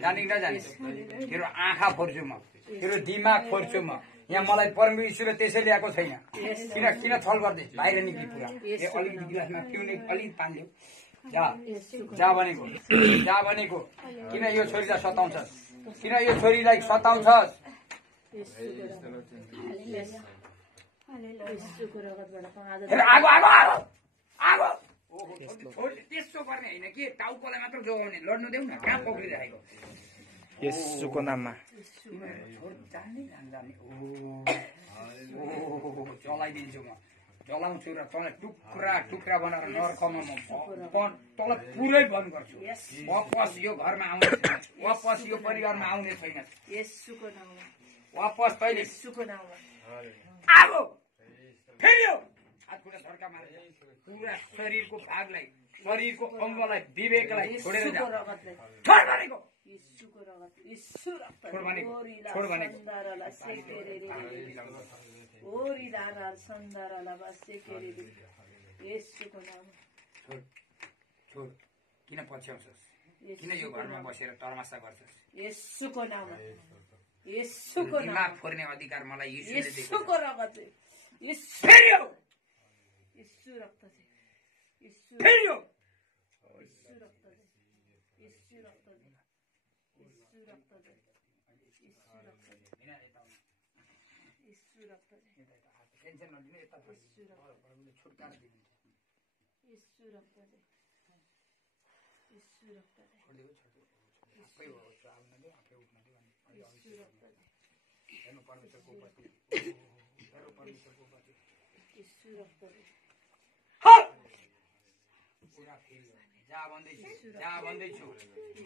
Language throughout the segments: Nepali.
जाने नजाने तेरो आँखा फोर्छु म, तेरो दिमाग फोर्छु म। यहाँ मलाई परमेश्वरले त्यसै ल्याएको छैन। किन छल गर्दै बाहिर निक्ली पुरा अलिकति गिलासमा पिउने अलिक पानी ल्याऊ। जा भनेको किन यो छोरीलाई सताउँछस्? किन यो छोरीलाई सताउँछस्? आगो आगो आगो आगो त्यसो गर्ने होइन कि टाउकोलाई मात्र जोगाउने। लड्नु देऊ न, कहाँ पक्रिरहेको? येशूको नाममा जलाइदिन्छु म, जलाउँछु र तँलाई टुक्रा टुक्रा बनाएर नर्कमा म तँलाई पुरै बन्द गर्छु। वापस यो घरमा आउने छैन, वापस यो परिवारमा आउने छैन। वापस तैँले आगो फेरि हात खुट्टा झड्का मारेर पुरा शरीरको भागलाई, शरीरको अङ्गलाई, विवेकलाई छोडेर जा। छोड भनेको, छोड भनेको, छोड भनेको। छोड, किन पछ्याउँछस्? किन यो घरमा बसेर तर्मासा गर्छस्? दिमाग फोर्ने अधिकार मलाई यीशुले दिएको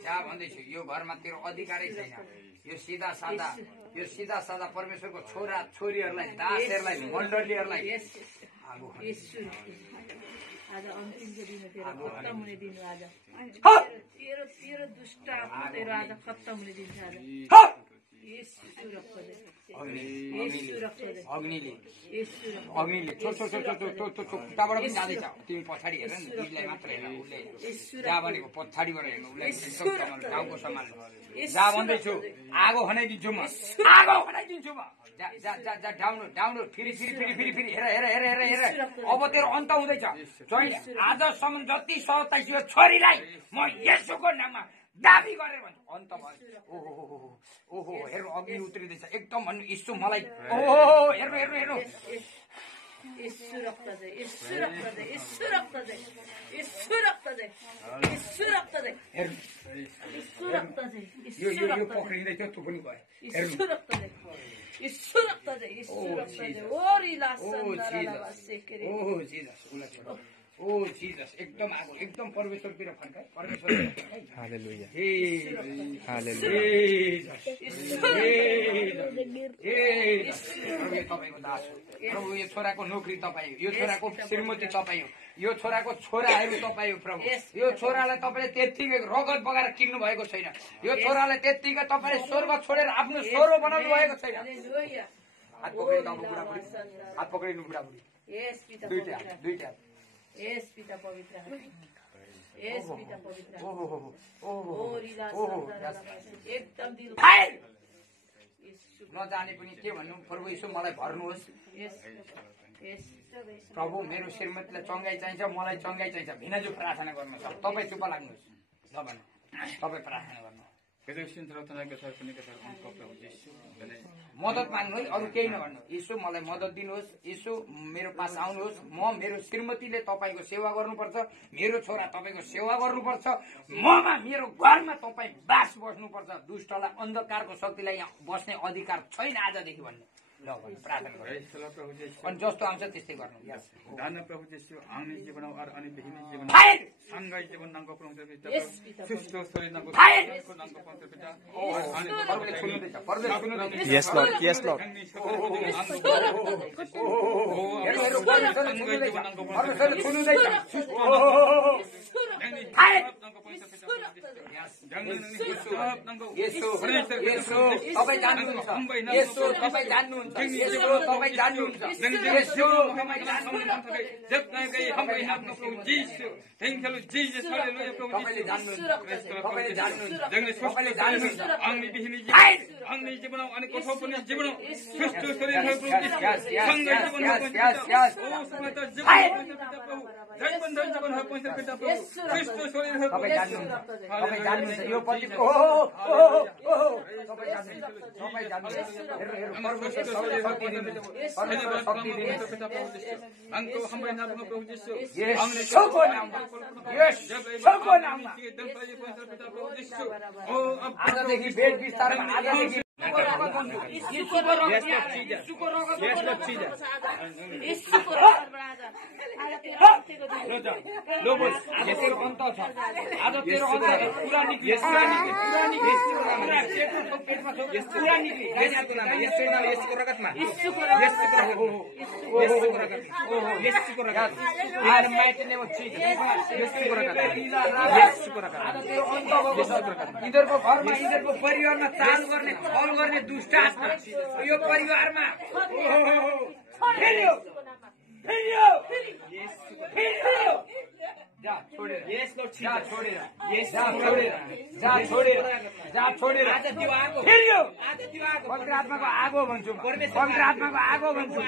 जा भन्दैछु यो घरमा तेरो अधिकारै छैन। यो सिधा सादा परमेश्वरको छोरा छोरीहरूलाई, दासहरूलाई, मण्डलीहरूलाई आगो आज अन्तिमको दिन तेरो खत्तम हुने दिन आज तेरो दुष्ट आत्मा तेरो आज खत्तम हुने दिन छ। आज अग्निले खुट्टाबाट पनि जाँदैछ। तिमी पछाडि हेर नि, दिदीलाई मात्र हेर, उसले जा भनेको पछाडिबाट हेर्नु, उसलाई एकदम टाउको सम्हाल्नु। जा भन्दैछु, आगो खनाइदिन्छु म, आगो खनाइदिन्छु म। जा डाउन फेरि हेर अब तेरो अन्त हुँदैछ। आजसम्म जति सहताइछु यो छोरीलाई म येशूको नाममा दाबी गरेर भन्छु अन्त भयो। ओहो हेर्नु अग्नि उत्रिँदैछ एकदम भन्नु। यीशु मलाई हेर्नु यो पक्रिँदैछ, त्यो पनि भयो। ओ जीसस एकदम आगो, एकदम परमेश्वरतिर फर्काए, परमेश्वरतिर फर्काए। हालेलुया प्रभु तपाईको दास हो। प्रभु यो छोराको नोकरी तपाईँ हो, यो छोराको श्रीमती तपाईँ हो, यो छोराको छोराहरू तपाईँ हो। प्रभु यो छोरालाई तपाईँले त्यत्तिकै रगत बगाएर किन्नु भएको छैन। यो छोरालाई त्यत्तिकै तपाईँले स्वर्ग छोडेर आफ्नो स्वर्ग बनाउनु भएको छैन। हात पक्रिनु बुढाबुढी, हात पक्रिनु बुढाबुढी, दुईटा पिता पवित्र एकदम नजाने पनि के भन्नु, प्रभु यीशु मलाई भर्नुहोस्। प्रभु मेरो श्रीमतीलाई चङ्गाई चाहिन्छ, मलाई चङ्गाई चाहिन्छ। भिनाजु प्रार्थना गर्नुहोस्, तपाईँ चुप लाग्नुहोस्। तपाईँ प्रार्थना गर्नु, मद्दत माग्नु है, अरू केही नभन्नु। यीशु मलाई मद्दत दिनुहोस्, यीशु मेरो पास आउनुहोस्। म मेरो श्रीमतीले तपाईँको सेवा गर्नुपर्छ, मेरो छोरा तपाईँको सेवा गर्नुपर्छ, ममा मेरो घरमा तपाईँ बास बस्नुपर्छ। दुष्टलाई अन्धकारको शक्तिलाई यहाँ बस्ने अधिकार छैन आजदेखि भन्नु। ल प्रार्थना गर्नु, अनि जस्तो आउँछ त्यस्तै गर्नु। धन्य प्रभु येशू, आउने जीवन और अनि बेहिने जीवन सँगै जीवन नामको प्रभु पिता सुस्त शरीर नामको नामको पवित्र पिता अनि परमेश्वरले सुन्दैछ, परमेश्वरले सुन्दैछ। यस लर्ड, यस लर्ड। परमेश्वरले सुन्दैछ। येशू तपाईँ जान्नुहुन्छ, येशू तपाईँ जान्नुहुन्छ। यसो तपाईँ जान्नुहुन्छ यसो तपाईँ जान्नुहुन्छ हाम्रो आफ्नो जिसु थ्याङ्क यू जिसस हालेलुया प्रभु तपाईँले जान्नुहुन्छ तपाईँले जान्नुहुन्छ जगले तपाईँले जान्नुहुन्छ आंगनी बिहिनी आंगनी जीवन अनि कठो पनि जीवन सुस्त शरीर हो प्रभु सँगै जीवन हो ओ समय त जीवन प्रभु जय जीवन हो पवित्र पिता प्रभु सुस्त शरीर हो तपाईँ जान्नुहुन्छ तपाईँ जान्नुहुन्छ यो पछि ओ तपाईँ जान्नुहुन्छ तपाईँ जान्नुहुन्छ परमेश्वर सबैले शक्ति दिनुहुन्छ परमेश्वर शक्ति दिनुहुन्छ अंको हाम्रो नाममा प्रभु येशू यसोको नाममा यसोको नाममा आजदेखि बेड बिस्तारमा आजदेखि आज तेरो अन्त छ आज तेरो अन्त पुरा निक्ली पुरा निक्ली यसको रगतमा यिनीहरूको घरमा यिनीहरूको परिवारमा चाल गर्ने फल गर्ने दुष्ट आत्मा यो परिवारमा पवित्र आत्माको आगो भन्छु पवित्र आत्माको आगो भन्छु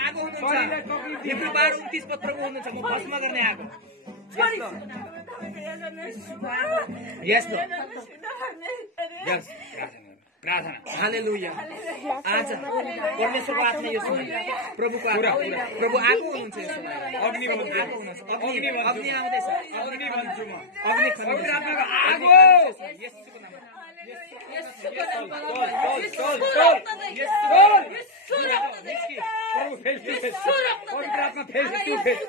29 पत्रको हुनुहुन्छ म भस्म गर्ने आगो प्रार्थना हालेलुया आज परमेश्वरको आत्मा यो समय प्रभुको आत्मा प्रभु आगो हुनुहुन्छ यो समय अग्नि भन्छु अग्नि आउँदैछ अग्नि भन्छु म अग्नि पवित्र आत्माको आगो पवित्र आत्मा फेस टू फेस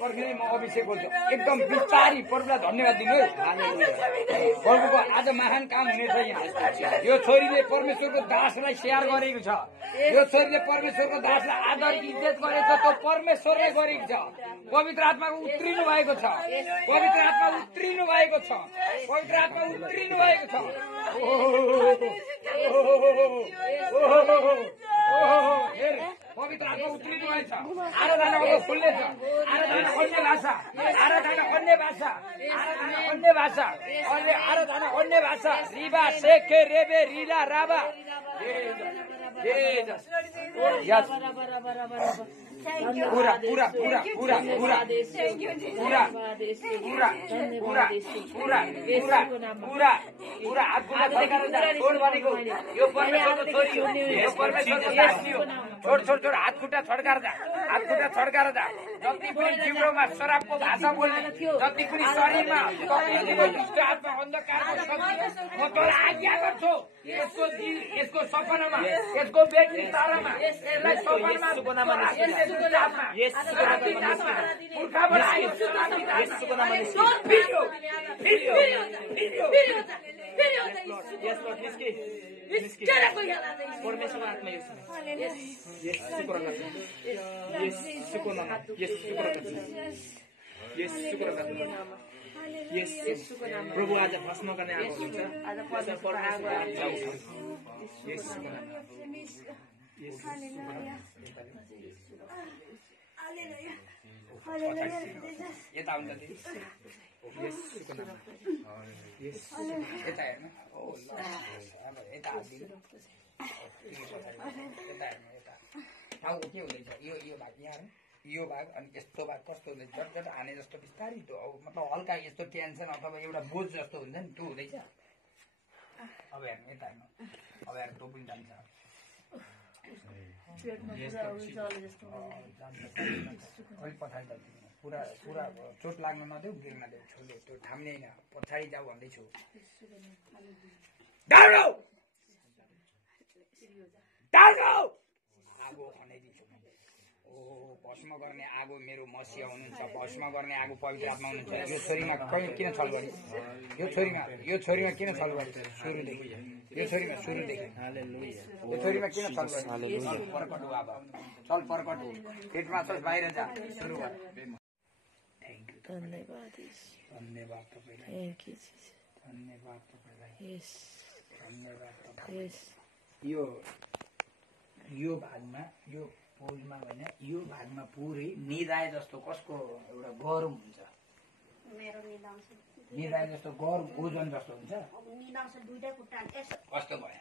पर्खिनै म अभिषेक बोल्छु एकदम बिस्तारी प्रभुलाई धन्यवाद दिनु प्रभुको आज महान काम हुनेछ यहाँ यो छोरीले परमेश्वरको दासलाई स्याहार गरेको छ यो छोरीले परमेश्वरको दासलाई आदर इज्जत गरेको छ त्यो परमेश्वरले गरेको छ पवित्र आत्माको उत्रिनु भएको छ पवित्र आत्मा उत्रिनु भएको छ पवित्र आत्मा उत्रिनु भएको छ पवित्र आत्मा उत्रिनु भएको छ आराधना खुल्ने छ आराधना अन्य भाषा आराधना अन्य भाषा आराधना अन्य भाषा अहिले आराधना अन्य भाषा रिबा सेके रेबे रिला राबा पूरा पूरा पूरा पूरा पूरा पूरा पूरा पूरा पूरा पूरा पूरा हात खुट्टा छोड भनेको यो परमेश्वरको छोरी हो यो परमेश्वरको दासी हो छोड छोड छोड हात खुट्टा छड्काएर जा हात खुट्टा छड्काएर जा जति पनि जिब्रोमा शराबको भाषा बोल्ने जति पनि शरीरमा दुष्ट आत्मा अन्धकारको शक्ति म तँलाई आज्ञा गर्छु यसको सपनामा यसको व्यक्ति तारामा यसलाई सपनामा परमेश्वर आत्मा प्रभु आज भस्म गर्ने आगो हुन्छ यता हुन्छ यता हेर्नु यता टाउको के हुँदैछ यो भाग यहाँ यो भाग अनि यस्तो भाग कस्तो हुँदैछ झट्झट हाने जस्तो बिस्तारै मतलब हल्का यस्तो टेन्सन अथवा एउटा बोझ जस्तो हुन्छ नि त्यो हुँदैछ अब हेर्नु यता हेर्नु अब हेर्नु त्यो पनि जान्छ अलिक पछाडि जान्छ पुरा पुरा चोट लाग्न नदेऊ गिर्न देऊ छोड्यो त्यो थाम्ने होइन पछाडि जाऊ भन्दैछु आगो खनाइदिन्छु भस्म गर्ने आगो मेरो मसिया हुनुहुन्छ, भस्म गर्ने आगो पवित्र आत्मा हुनुहुन्छ। यो छोरीमा किन छल गर्नु? यो छोरीमा किन छल गर्नु? सुरुदेखि यो छोरीमा यो छोरीमा किन छल गर्नु? चल प्रकट हो, अब चल प्रकट हो, पेटमा छस् बाहिर जा, सुरु गर। थ्याङ्क यू, धन्यवाद धन्यवाद तपाईँलाई, थ्याङ्क यू धन्यवाद तपाईँलाई, यस धन्यवाद तपाईँ। यस यो भागमा यो पोलमा भने यो भागमा पुरै निदाए जस्तो कसको एउटा गरम हुन्छ, निदाए जस्तो गरम ओजन जस्तो हुन्छ। कस्तो भयो?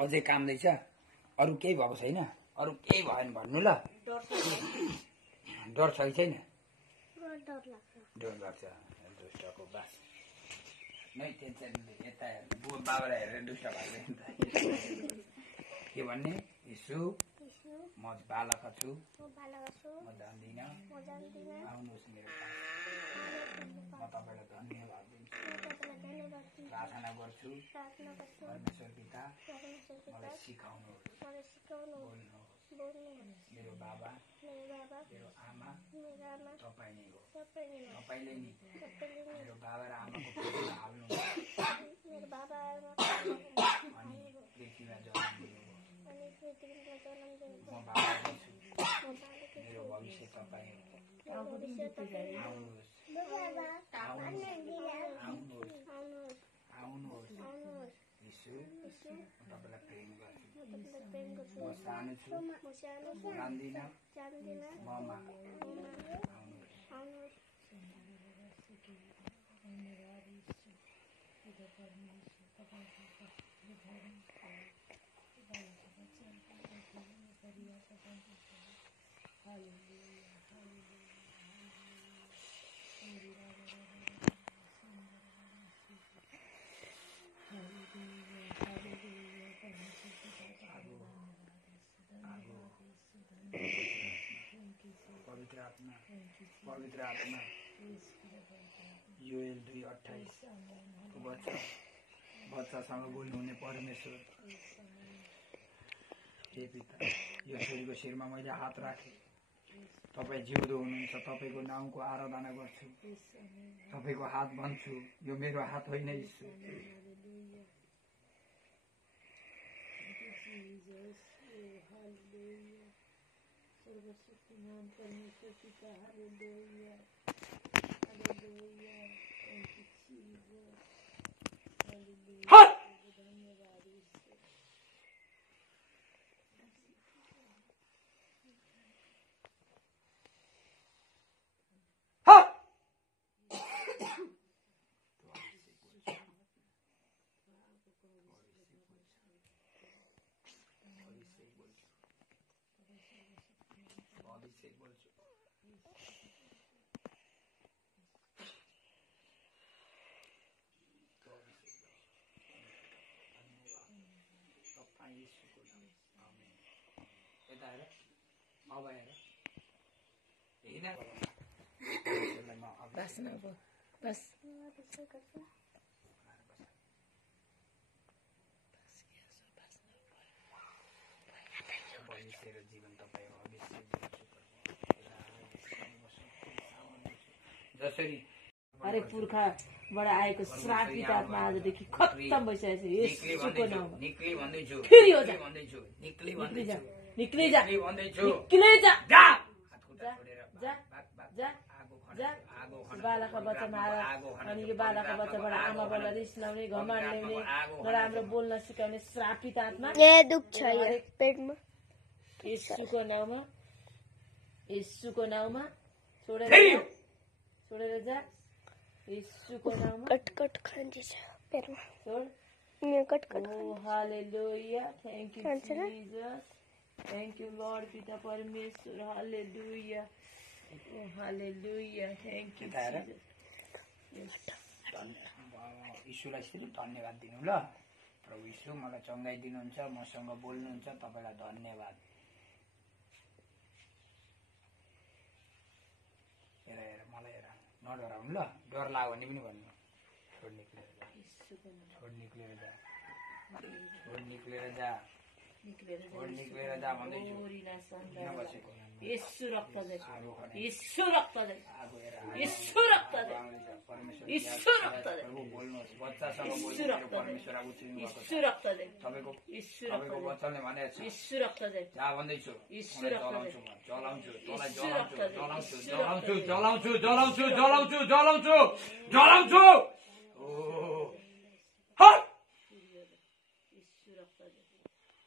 अझै कामदैछ? अरू केही भएको छैन? अरू केही भएन भन्नु ल। डर छ कि छैन? डर लाग्छ। दुष्टको बास नै टेन्सन यता बुवा बाबालाई हेरेर दुष्ट भएको के भन्ने? यीशु म बालक छु, म जान्दिनँ, आउनुहोस् मेरो पास। म तपाईँलाई धन्यवाद दिन्छु, प्रार्थना गर्छु परमेश्वर पिता मलाई सिकाउनुहोस्, बोल्नुहोस्। मेरो बाबा मेरो आमा तपाईँ नै हो, तपाईँले नि मेरो बाबा र आमाको पेटमा हाल्नु अनि पृथ्वीमा जन्म दिनुभयो। म बाबा छु, मेरो भविष्य तपाईँ हो। आउनुहोस्, आउनुहोस् यीशु, म तपाईँलाई प्रेम गर्छु। म सानो छु, जान्दिनँ, ममा आउनुहोस्। पवित्र आत्मा योएल 2:28 बच्चासँग बोल्नुहुने परमेश्वर, हे पिता, यो छोरीको शिरमा मैले हात राखेँ। तपाईँ जिउँदो हुनुहुन्छ, तपाईँको नाउँको आराधना गर्छु, तपाईँको हात भन्छु, यो मेरो हात होइन यीशु। सर्वशक्तिमान परमेश्वर पिता, हालेलुया, हालेलुया, थैंक यू जीसस, हालेलुया, धन्यवाद ईश्वर। बस न अब बस जीवन तपाईँ जसरी अरे पुर्खाबाट आएको श्रापित आत्मा आजदेखि खत्तम भइसकेको छ। यसको नाउँमा निक्ली भन्दैछु, फेरि हो जा, भन्दैछु, निक्ली निक्ली जा, भन्दैछु, निक्ली जा, भन्दैछु, निक्ली जा, जा, जा, जा, जा, जा। बालाका बच्चा मार अनि यो बालाका बच्चाबाट आमा बाबा रिस लाउने, घमण्ड ल्याउने, नराम्रो बोल्न सिकाउने श्रापित आत्मा दुख छ पेटमा, येशूको नाउँमा, येशूको नाउँमा छोडेर जा, येशूको नाउँमा कटकट खान्छ पेटमा, छोड। कटकट। Oh, hallelujah. Thank you, Jesus. Thank you, Lord, पिता परमेश्वर. Hallelujah. Oh, hallelujah. Thank you, Jesus. यीशुलाई सिर्फ धन्यवाद दिनु ल। प्रभु यीशु मलाई चङ्गाइदिनुहुन्छ, मसँग बोल्नुहुन्छ, तपाईँलाई धन्यवाद। हेर हेर मलाई हेर, नडराउनु ल। डर लाग्यो भने पनि भन्नु, छोड निक्लेर जा, छोड निक्लेर जा, छोड निक्लेर जा निक्लेर जा भन्दैछु नबसेको यीशु रक्त दे यीशु रक्त दे यीशु रक्त दे यीशु रक्त दे प्रभु बोल्नुहोस् बच्चासँग यीशु रक्त दे परमेश्वर अब उचित यीशु रक्त दे तपाईको यीशु रक्त तपाईको दे वचनले भनेको छ यीशु रक्त दे जा भन्दैछु यीशु रक्त दे जलाउँछु तँलाई यीशु रक्त दे जलाउँछु ओ हट यीशु रक्त दे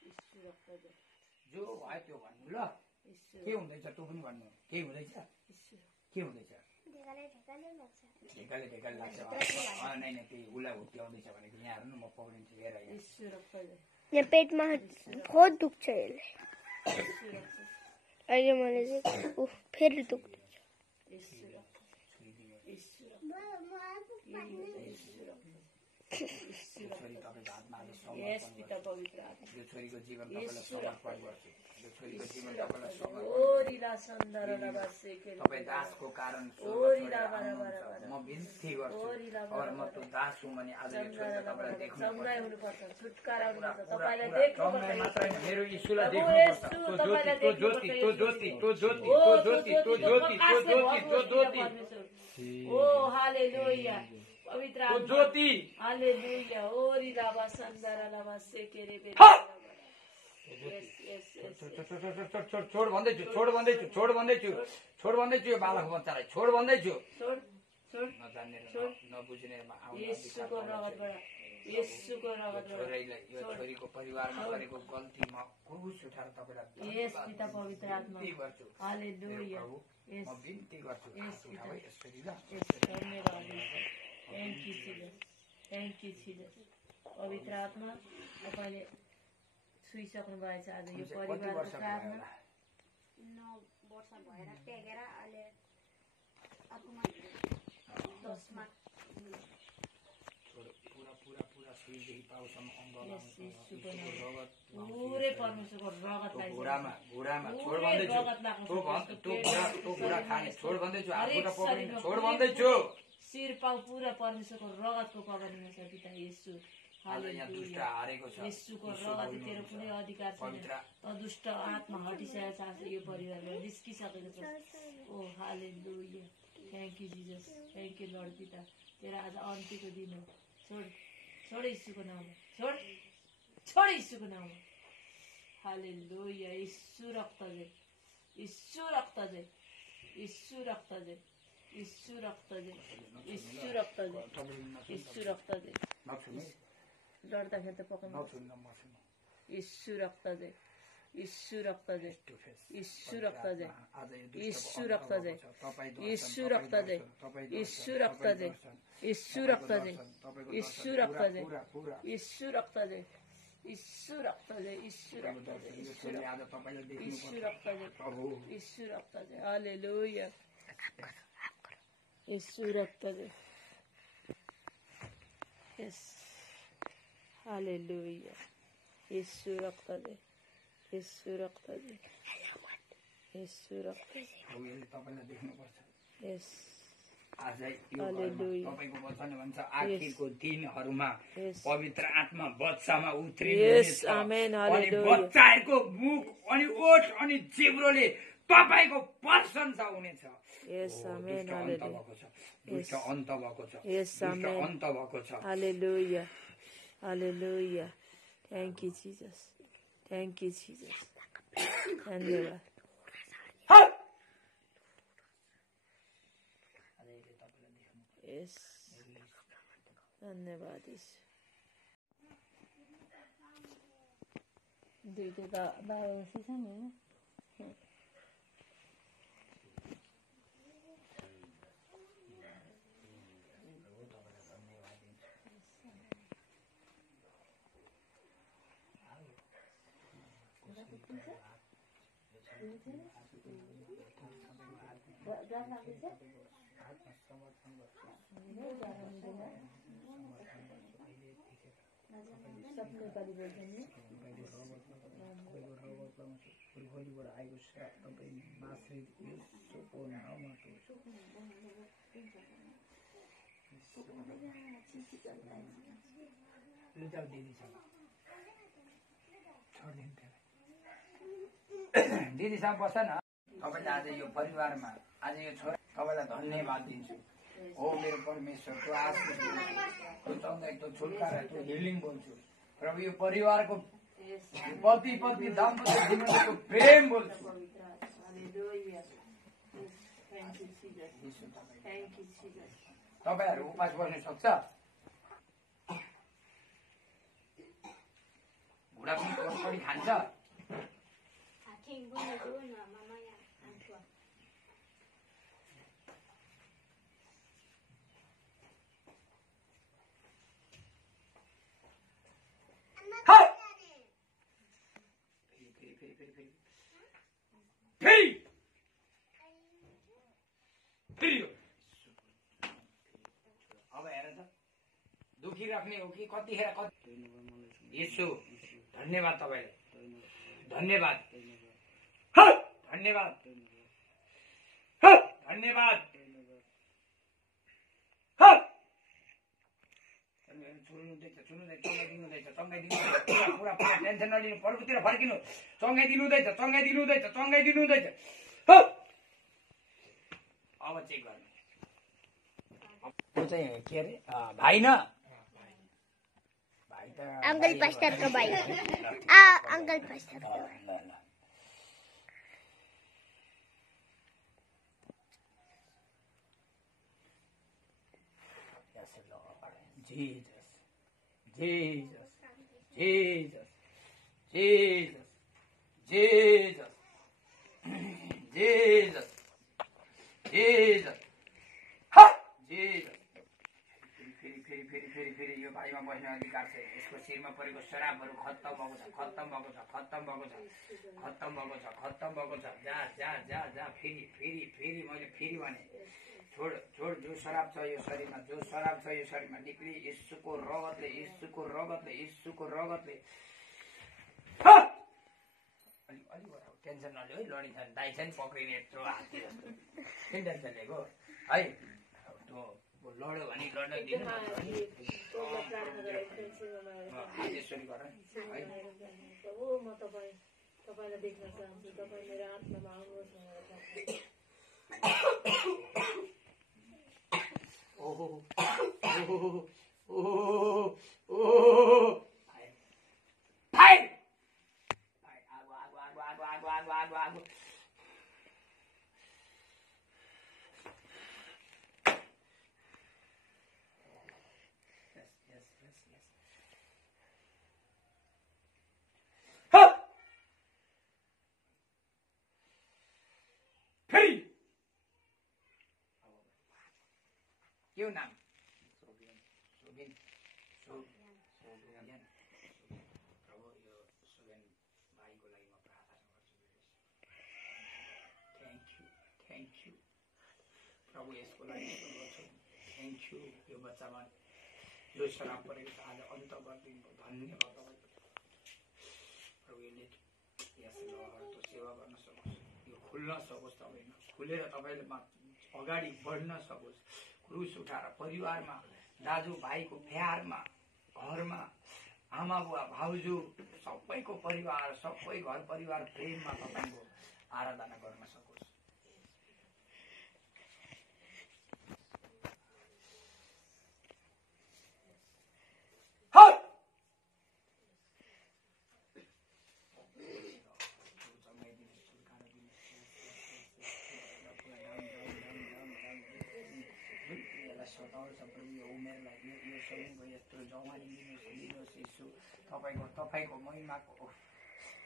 यीशु रक्त दे जो भयो त्यो भन्नु ल के हुँदैछ तँ पनि भन्नु के हुँदैछ के हुँदैछ ढेकाले लाग्छ नै त्यही उसलाई हुत्याउँदैछ भनेको यहाँ हेर्नु म पौडिन्छु हेर यीशु रक्त दे यहाँ पेटमा बहुत दुख्छ यसले अहिले मैले चाहिँ फेरि दुख्दैछ यीशु रक्त यीशु छोरी तपाईँको हातमा आज यस पिता पवित्र आत्मा यो छोरीको जीवन तपाईँलाई समर्पण गर्छु यो छोरीको जीवन तपाईँलाई समर्पण ओरिला सन्दर नबासे के तपाईँ दासको कारण ओरिला बारा म बिन्ती गर्छु अब म त्यो दास हुँ भने आज यो छोरीलाई तपाईँलाई देख्नु सम्झाइ हुनुपर्छ छुटकारा हुनुपर्छ तपाईलाई देख्नुपर्छ मात्र होइन मेरो यीशुलाई देख्नुपर्छ त्यो ज्योति त्यो ज्योति त्यो ज्योति त्यो ज्योति त्यो ज्योति त्यो ज्योति त्यो ज्योति ओ हालेलुया पवित्र आत्मा ज्योति हालेलुया ओरिला बसन्दर नबासे के रे बे यस यस यस छोड भन्दैछु यो बालक बच्चालाई छोड भन्दैछु छोड छोड नजान्ने नबुझ्ने यीशुको रगतबाट यीशुको रगतबाट छोरीलाई यो छोरीको परिवारमा गरेको गल्तीमा क्रुस उठाएर तपाईँलाई यस पिता पवित्र आत्मा बिन्ती गर्छु हालेलुया म बिन्ती गर्छु यसरी ल थ्याङ्क यू जिजस पवित्र आत्मा तपाईँले छुइसक्नु भएको छ आज यो परिवारको प्रार्थना 9 वर्ष भएर टेकेर अहिले आत्मा 10 मा पुरा सुईदेखि पाउसम्म पुरै परमेश्वरको रगत घुँडामा छोड भन्दैछु छोड भन्दैछु शिर पाउ पुरा परमेश्वरको रगतको कबरीमा छ पिता येशू येशूको रगत तेरो कुनै अधिकार छैन त दुष्ट आत्मा हटिसकेको छ आज यो परिवारमा निस्किसकेको छ ओ hallelujah thank you Jesus thank you Lord पिता तेरो आज अन्त्यको दिन हो छोड येशूको नाममा छोड येशूको नाममा हालेलुया येशू रक्त दे येशू रक्त दे येशू रक्त दे येशू रक्त दे येशू रक्त दे येशू रक्त दे डरदाखेरि त पकाउनु येशू रक्त दे येशू रक्त दे येशू रक्त दे येशू रक्त दे येशू रक्त दे येशू रक्त दे येशू रक्त दे येशू रक्त दे येशू रक्त दे येशू रक्त दे येशू रक्त दे येशू रक्त दे येशू रक्त दे हालेलुया येशू रक्त दे यस हालेलुया येशू रक्त दे येशू रक्त दे येशू रक्त दे यस तपाईँको वचन भन्छ आखिरको दिनहरूमा पवित्र आत्मा बच्चामा यस उत्रिनेछ आमेन अनि हालेलुया बच्चाहरूको मुख अनि ओठ अनि जिब्रोले तपाईँको प्रशंसा हुनेछ यस आमेन हालेलुया दुष्ट अन्त भएको छ यस दुष्ट आमेन अन्त भएको छ hallelujah hallelujah thank you Jesus thank you Jesus धन्यवाद यस धन्यवाद दुईटा त बायोसी छ नि होइन सब नेपाली बोल्छन् नि भोलिबाट आएको श्राप तपाईँ माश्रित यसोको नाउँमा लुजाउ दिदीसँग दिदीसँग बस्छ न। तपाईँले आज यो परिवारमा आज यो छोरा तपाईँलाई धन्यवाद दिन्छु। हो मेरो परमेश्वर, त्यो आशिष बोल्छु, त्यो चङ्गाई, त्यो छुटकारा, त्यो हिलिङ बोल्छु। प्रभु यो परिवारको पति पत्नी दाम्पत्य जीवनको प्रेम बोल्छु। तपाईँहरू उपास बस्नु सक्छ? घुँडा पनि कसरी खान्छ? अब हेर त दुखी राख्ने हो कि कतिखेर कति। यसो धन्यवाद तपाईँलाई, धन्यवाद धन्यवाद धन्यवाद। पुरा टेन्सन नलिनु, पर्वतिर फर्किनु, चङ्गाइदिनुहुँदैछ चङ्गाइदिनुहुँदैछ चङ्गाइदिनुहुँदैछ। अब चेक गर्नु। त्यो चाहिँ के अरे भाइ न, भाइ त अङ्कल पास्टरको भाइ। अङ्कल पास्टरको भाइ। Jesus, Jesus, Jesus, Jesus, Jesus, Jesus, Jesus, ha, Jesus. फेरि यो भाइमा बस्ने अधिकार छ। यसको शिरमा परेको शराबहरू खत्तम भएको छ, खत्तम भएको छ, खत्तम भएको छ, खत्तम भएको छ, खत्तम भएको छ। जा जा जा जा। फेरि मैले फेरि भने छोड छोड। जो शराब छ यो शरीरमा, जो शराब छ यो शरीरमा निक्ली यीशुको रगतले, यीशुको रगतले, यीशुको रगतले। अलि टेन्सन नलियो है, लडी छ दाइ छ नि पक्रिने यत्रो हात्ती जस्तो। किन टेन्सन लिएको है? त्यो लड्यो भने लड्न दिनु हातेश्वरी गर है। म तपाईँलाई देख्न चाहन्छु, तपाईँ मेरो आत्मामा आउनुहोस्। आगो। क्यों नाम? सुबिन। प्रभु यो सुबिन भाइको लागि म प्रार्थना गर्छु। थ्याङ्क यू प्रभु यसको लागि गर्छु। Thank you. यो बच्चामा यो शराब परेको छ, आज अन्त गरिदिनु। धन्यवाद तपाईँको प्रभु। यसले लहरको सेवा गर्न सकोस्, यो खुल्न सकोस्, तपाईँमा खुलेर तपाईँले अगाडि बढ्न सकोस्। क्रुस उठाएर परिवारमा, दाजुभाइको प्यारमा, घरमा आमा बुवा भाउजू सबैको परिवार, सबै घर परिवार प्रेममा तपाईँको आराधना गर्न सकोस्। तपाईँको महिमाको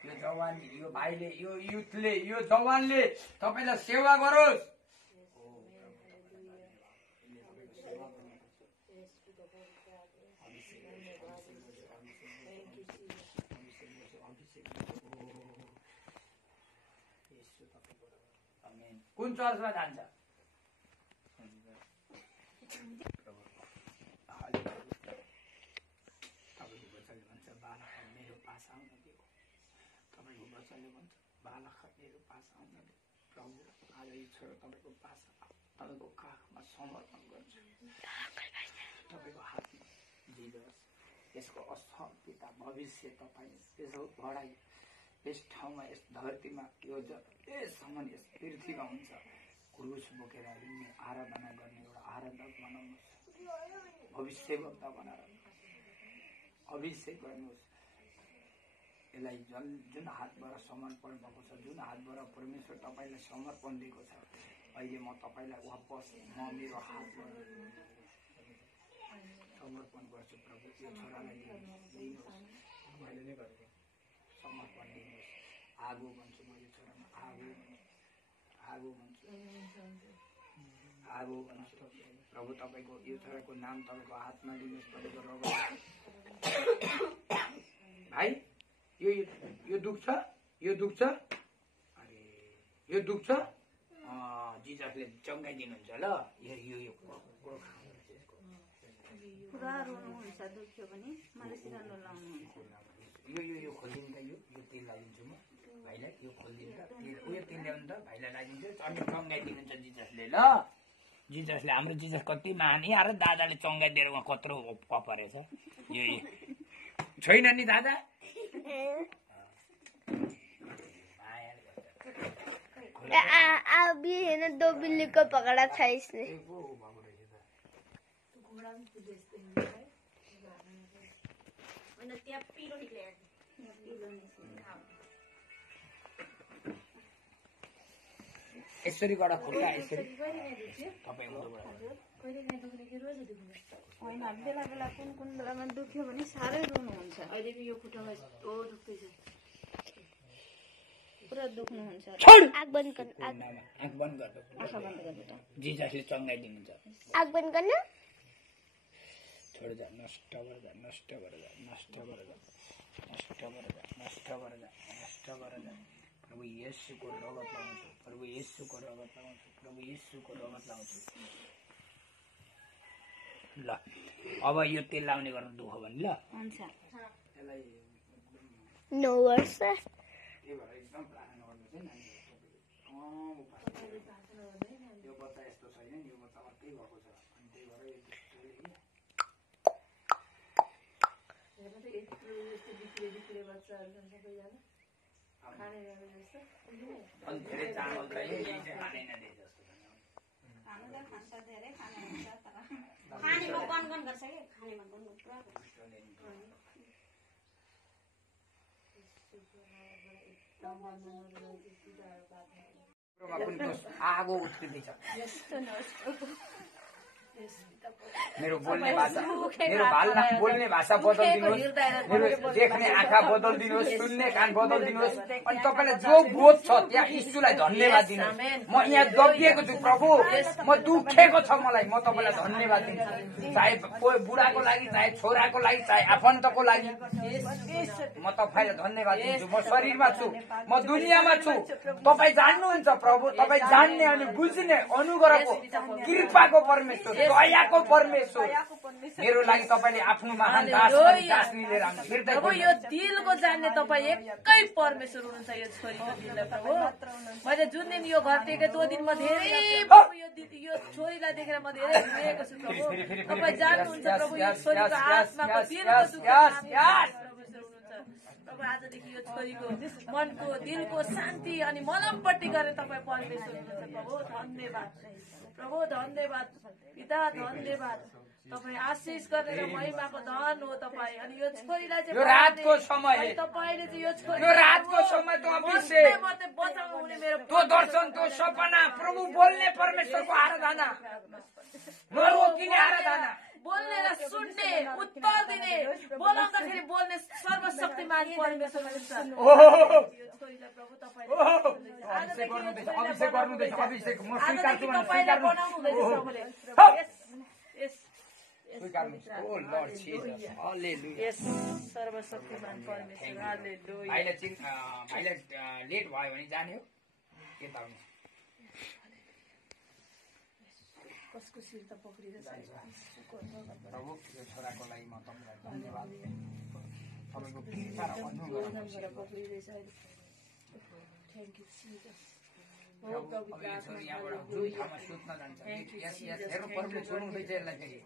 यो जवानी, यो भाइले, यो युथले, यो जवानले तपाईँलाई सेवा गरोस्। कुन चर्चमा जान्छ? प्रभु आज यो छोरो तपाईँको पास तपाईँको काखमा समर्पण गर्छु। तपाईँको हातमा दिनुहोस्। यसको असल पिता भविष्य तपाईँ त्यसो बढाइ यस ठाउँमा यस धरतीमा यो यससम्म यस पृथ्वीमा हुन्छ क्रुस बोकेर हिँड्ने आराधना गर्ने एउटा आराधक बनाउनुहोस्, भविष्यवक्ता बनाएर अभिषेक गर्नुहोस्। यसलाई जुन हातबाट समर्पण भएको छ, जुन हातबाट परमेश्वर तपाईँलाई समर्पण दिएको छ, अहिले म तपाईँलाई वापस म मेरो हातबाट समर्पण गर्छु प्रभु। यो छोरालाई दिनुहोस्, समर्पण दिनुहोस्। आगो भन्छु म यो छोरामा, आगो भन्छु, आगो भन्छु प्रभु। तपाईँको यो छोराको नाम तपाईँको हातमा दिनुहोस्, तपाईँको रगत। भाइ यो दुख्छ, यो दुख्छ, अरे यो दुख्छ, जिजसले चङ्गाइदिनुहुन्छ ल। यो पुरा रोनुहुन्छ, दुख्यो भने मलाई सिरालो लाउनुहुन्छ। यो खोलिदिनु त, यो तेल लगाइदिन्छु म भाइलाई, यो खोलिदिनु त, उयो तेल ल्याउनु त भाइलाई लगाइदिन्छु, अनि चङ्गाइदिनुहुन्छ जिजसले ल। जिजसले, हाम्रो जिजस कति महान यार, दादाले चङ्गाइदिएर उहाँ कत्रो परेछ। यो छैन नि दादा, अभी है ना 2 बिल्ली को पकड़ा था इसने। यसरी गएर खुट्टा यसरी होइन, बेला बेला कुन बेलामा दुख्यो भने साह्रै रुनुहुन्छ। अहिले यो खुट्टामा दुख्दैछ, पुरा दुख्नुहुन्छ। आग बंद कर, आँख बन्द गर्नु, आँखा बन्द गर्नु त। जिजसले चङ्गाइदिनुहुन्छ। आग बंद करना। छोड जा, नष्ट भएर जा, नष्ट भएर जा, नष्ट भएर जा, नष्ट भएर जा, नष्ट भएर जा, नष्ट भएर जा। प्रभु येशूको रगत लगाउँछु, प्रभु येशूको रगत लगाउँछु, प्रभु येशूको रगत लगाउँछु ल। अब यो तेल लाउने गर्नु दुःख भने ल। हुन्छ। यसलाई No worse. त्यही भएर एकदम प्रार्थना गर्नुहोस् है नानीहरू। यो बच्चा यस्तो छैन नि, यो बच्चा अर्कै भएको छ, अनि त्यही भएर अनि धेरै चामल चाहियो, यही चाहिँ खाँदैन दे जस्तो छ। खानु त खान्छ, धेरै खानुहुन्छ, तर खानेमा गनगन गर्छ कि, खानेमा गनगन पुरा गर्छ। आगो उत्रिँदैछ। मेरो बोल्ने भाषा, मेरो बोल्ने भाषा बदलिदिनुहोस्, मेरो देख्ने आँखा बदलिदिनुहोस्, सुन्ने कान बदलिदिनुहोस्, अनि तपाईँलाई जो बोध छ त्यहाँ यीशुलाई धन्यवाद दिनुहोस्। म यहाँ दबिएको छु प्रभु, म दुखेको छ, मलाई म तपाईँलाई धन्यवाद दिन्छु। चाहे बुढाको लागि, चाहे छोराको लागि, चाहे आफन्तको लागि, म तपाईँलाई धन्यवाद दिन्छु। म शरीरमा छु, म दुनियाँमा छु, तपाईँ जान्नुहुन्छ प्रभु। तपाईँ जान्ने अनि बुझ्ने अनुग्रहको कृपाको परमेश्वर, दयाको परमेश्वर, मेरो लागि तपाईँले आफ्नो महान दासनी लिएर आउनु। प्रभु यो दिलको जान्ने तपाईँ एकै परमेश्वर हुनुहुन्छ। यो छोरीको दिललाई प्रभु, मैले जुन दिन यो घर टेके त्यो दिन म धेरै प्रभु यो छोरीलाई देखेर म धेरै रोएको छु प्रभु। तपाईँ जान्नुहुन्छ प्रभु यो छोरीको आत्माको दिलको दुःख प्रभु। आजदेखि यो छोरीको मनको दिलको शान्ति अनि मलमपट्टि गरेर तपाईँ परमेश्वर हुनुहुन्छ प्रभु। धन्यवाद प्रभु, धन्यवाद पिता, धन्यवाद। तपाईँ आशिष गरेर महिमाको धन हो तपाईँ। अनि यो छोरीलाई चाहिँ यो रातको समय, तपाईँले चाहिँ यो छोरी, यो रातको समय त्यो अभिषेक, बचाउनु हुने मेरो त्यो दर्शन, त्यो सपना, प्रभु बोल्ने परमेश्वरको आराधना, नरोकिने आराधना, बोल्ने र सुन्ने, उत्तर दिने, बोलाउँदाखेरि बोल्ने सर्वशक्तिमान परमेश्वर हुनुहुन्छ। यो छोरीलाई प्रभु तपाईँले अभिषेक गर्नुहुँदैछ, अभिषेक गर्नुहुँदैछ, अभिषेक म स्वीकार्छु भने तपाईँले स्वीकार्नु। बनाउनुहुँदैछ प्रभुले। ओ लर्ड जीसस, हालेलुया। यस सर्वशक्तिमान परमेश्वर, हालेलुया। भाइलाई लेट भयो भने जाने हो के त आउनु। कसको शिर त पक्रिरहेछ प्रभु, यो छोराको लागि म तपाईँलाई धन्यवाद, तपाईँको कृपा र अनुग्रह पक्रिरहेछ। Thank you Jesus. प्रभु, अब यो छोरी यहाँबाट जुन ठाउँमा सुत्न जान्छ, यस हेर्नु प्रभुले छोड्नुहुँदैछ यसलाई फेरि।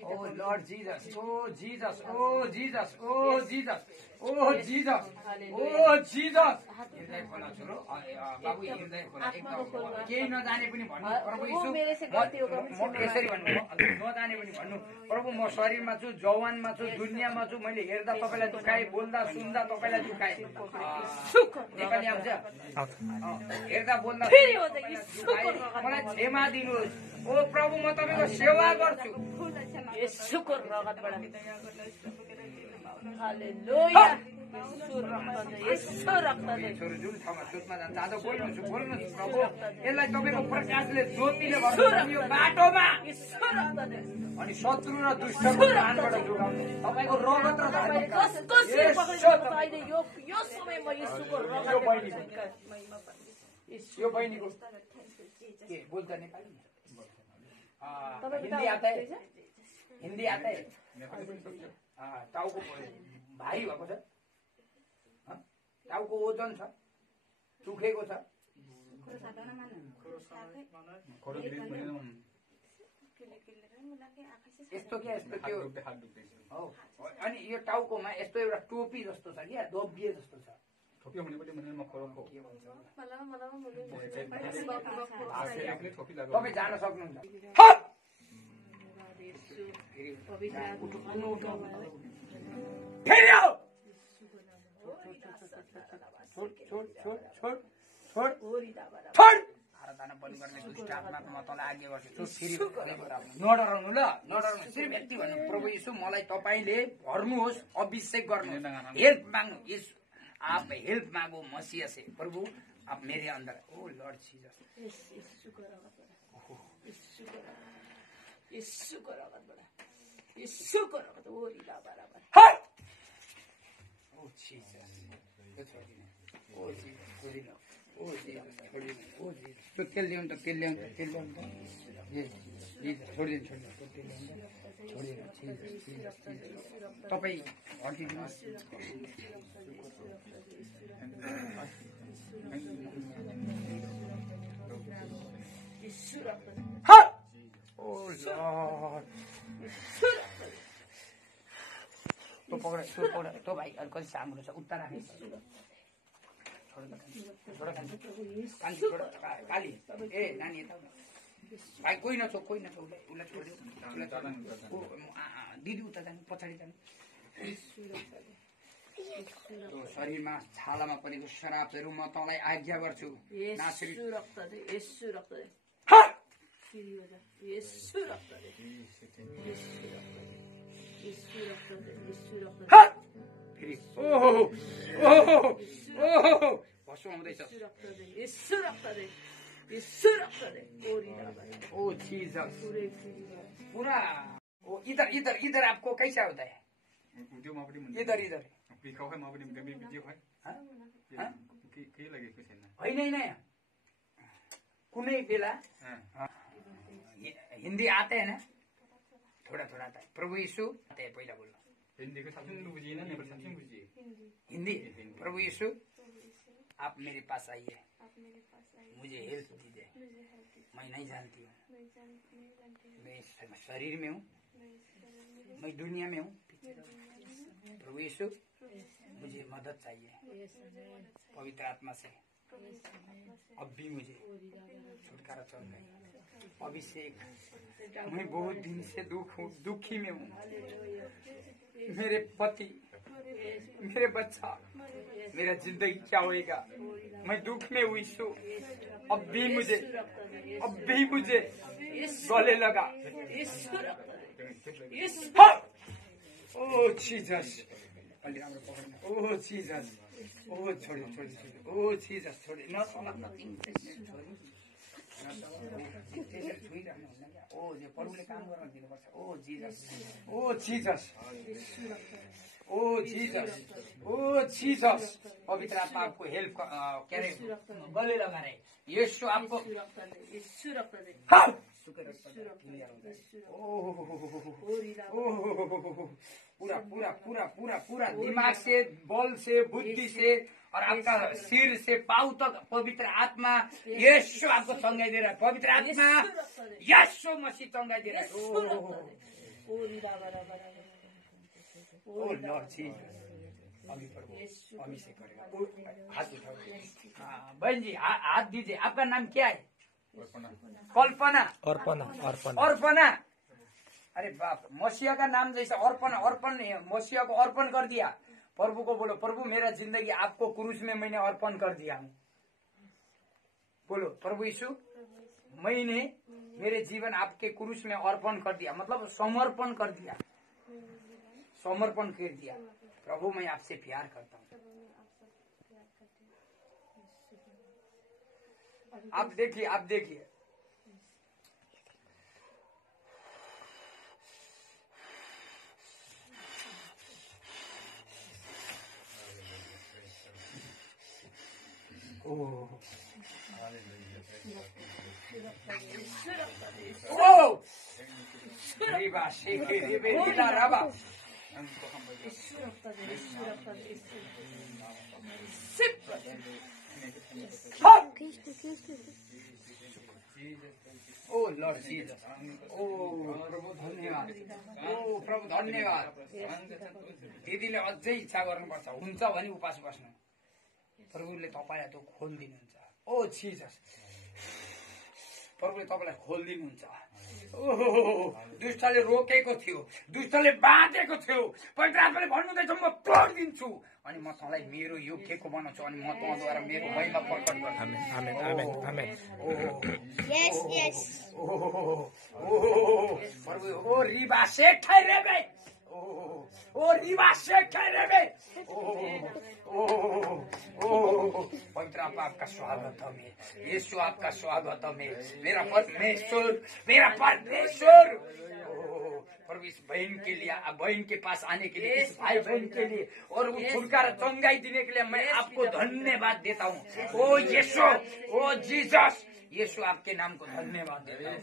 ओ lord Jesus, oh Jesus, oh Jesus, oh Jesus, Oh Jesus. Oh Jesus. हृदय खोला छोरो बाबु हृदय खोला एकदम केही नजाने पनि भन्नु प्रभु यीशु म यसरी भन्नु नजाने पनि भन्नु प्रभु म शरीरमा छु जवानमा छु दुनियाँमा छु मैले हेर्दा तपाईलाई दुखाए बोल्दा सुन्दा तपाईलाई दुखाए नेपाली आउँछ हेर्दा बोल्दा मलाई क्षमा दिनुहोस् ओ प्रभु म तपाईको सेवा गर्छु यसुको रगतबाट हालेलुया यसो रक्तले छोरो जुन ठाउँमा सुत्मा जान्छ आज बोल्नुहोस् प्रभु यसलाई तपाईको प्रकाशले ज्योतिले भर्नु यो बाटोमा अनि शत्रु र दुष्टको कानबाट जोगाउनु तपाईको रगत र कसको शिर पक्रिनु अहिले यो समयमा यसुको रगत यो बहिनीको के बोल्छ नेपाली हिन्दी आता है हिन्दी आता है टाउको भारी भएको छ टाउको ओजन छ सुखेको छ यस्तो क्या यस्तो त्यो अनि यो टाउकोमा यस्तो एउटा टोपी जस्तो छ क्या दोबिए जस्तो छ तपाईँ जान सक्नुहुन्छ नडराउनु ल नडराउनु सिर्फ यति भन्नु प्रभु यीशु मलाई तपाईले भर्नुहोस् अभिषेक गर्नु हेल्प माग्नु यीशु आप हेल्प मांगो मसीह से प्रभु आप मेरे अंदर ओ लॉर्ड जीसस ओ जीसस तो तेल ल्याउनु त तेल ल्याउनु त छोडिदिनु तपाईँ हटिदिनुहोस् तो भाइ अलिक कति साम्रो छ उत्तर राख्नु काली ए नानी यता भाइ कोही नछो उसलाई छोड्यो दिदी उता जानु पछाडि जानु शरीरमा छालामा परेको शराबहरू म तँलाई आज्ञा गर्छु पूरा इधर इधर इधर आपको कैसा होता है इधर इधर होइन कुनै बेला हिन्दी आते है ना थोड़ा थोड़ा आता है प्रभु यीशु आते है पहिला बोल्नु हिंदी प्रभु यीशु आप मेरे पास आइए मुझे हेल्प दीजिए मैं नहीं जानती हूँ मैं शरीर में हूँ मैं दुनिया में हूँ प्रभु यीशु मुझे मदद चाहिए पवित्र आत्मा से अब भी मुझे छुटकारा चल रही अभिषेक मैं बहुत दिन से दुखी में हूँ मेरे पति मेरे बच्चा मेरा जिंदगी क्या होएगा मैं दुख में हुई सो अब भी मुझे गले लगा ओ जीसस ओ जीसस ओ छोड़ी ओ जीसस छोड़ी न ओ प्रभुले काम गर्न दिनुपर्छ ओ Jesus oh Jesus oh Jesus oh Jesus पवित्र आत्मा आपको हेल्प करे गले लगा रहे यीशु आपको पूरा पूरा पूरा पूरा पूरा दिमाग से बल से बुद्धि से और आपका सिर से पाँव तक पवित्र आत्मा यीशु आपको चंगाई दे रहा है पवित्र आत्मा यीशु मसीह चंगाई दे रहा है ओ लॉर्ड जीसस अभी प्रभु अभी से करेगा। हाथ उठाओ। हाँ, बहन जी हाथ दीजिए। आपका नाम क्या है? कल्पना। अर्पणा। अरे बाप, मसीहा का नाम जैसा अर्पण नहीं है। मसीहा को अर्पण कर दिया। प्रभु को बोलो, प्रभु मेरा जिंदगी आपको क्रूस में मैंने अर्पण कर दिया हूँ। बोलो, प्रभु यीशु मैंने मेरे जीवन आपके क्रूस में अर्पण कर दिया, मतलब समर्पण कर दिया, समर्पण कर दिया। प्रभु मैं आपसे प्यार करता हूँ। आप देखिए ओ लॉर्ड जीसस, ओ प्रभु धन्यवाद, ओ प्रभु धन्यवाद। दिदीले अझै इच्छा गर्नुपर्छ, हुन्छ भने उपास बस्नु। प्रभुले तपाईँलाई त्यो खोलिदिनुहुन्छ। ओ जीसस, प्रभुले तपाईँलाई खोलिदिनुहुन्छ। ओहो, दुष्टले रोकेको थियो, दुष्टले बाँधेको थियो, पवित्र आत्माले भन्नुहुँदैछ म तोडिदिन्छु अनि म तँलाई मेरो योग्यको बनाउँछु अनि म तँद्वारा मेरो महिमा प्रकट गर्छु। प्रभु ओ रिबा शेख ठहरेबे, ओ रिबा शेख ठहरेबे। पवित्र आपका स्वागतम है, यीशु आपका स्वागतम है, मेरा परमेश्वर, मेरा परमेश्वर। प्रभु इस बहन के लिए, बहन के पास आने के लिए, इस भाई बहन के लिए और वो छुटकारा चंगाई देने के लिए मैं आपको धन्यवाद देता हूँ। ओ यीशु, ओ जीसस, यीशु आपके नाम को धन्यवाद देता हूँ।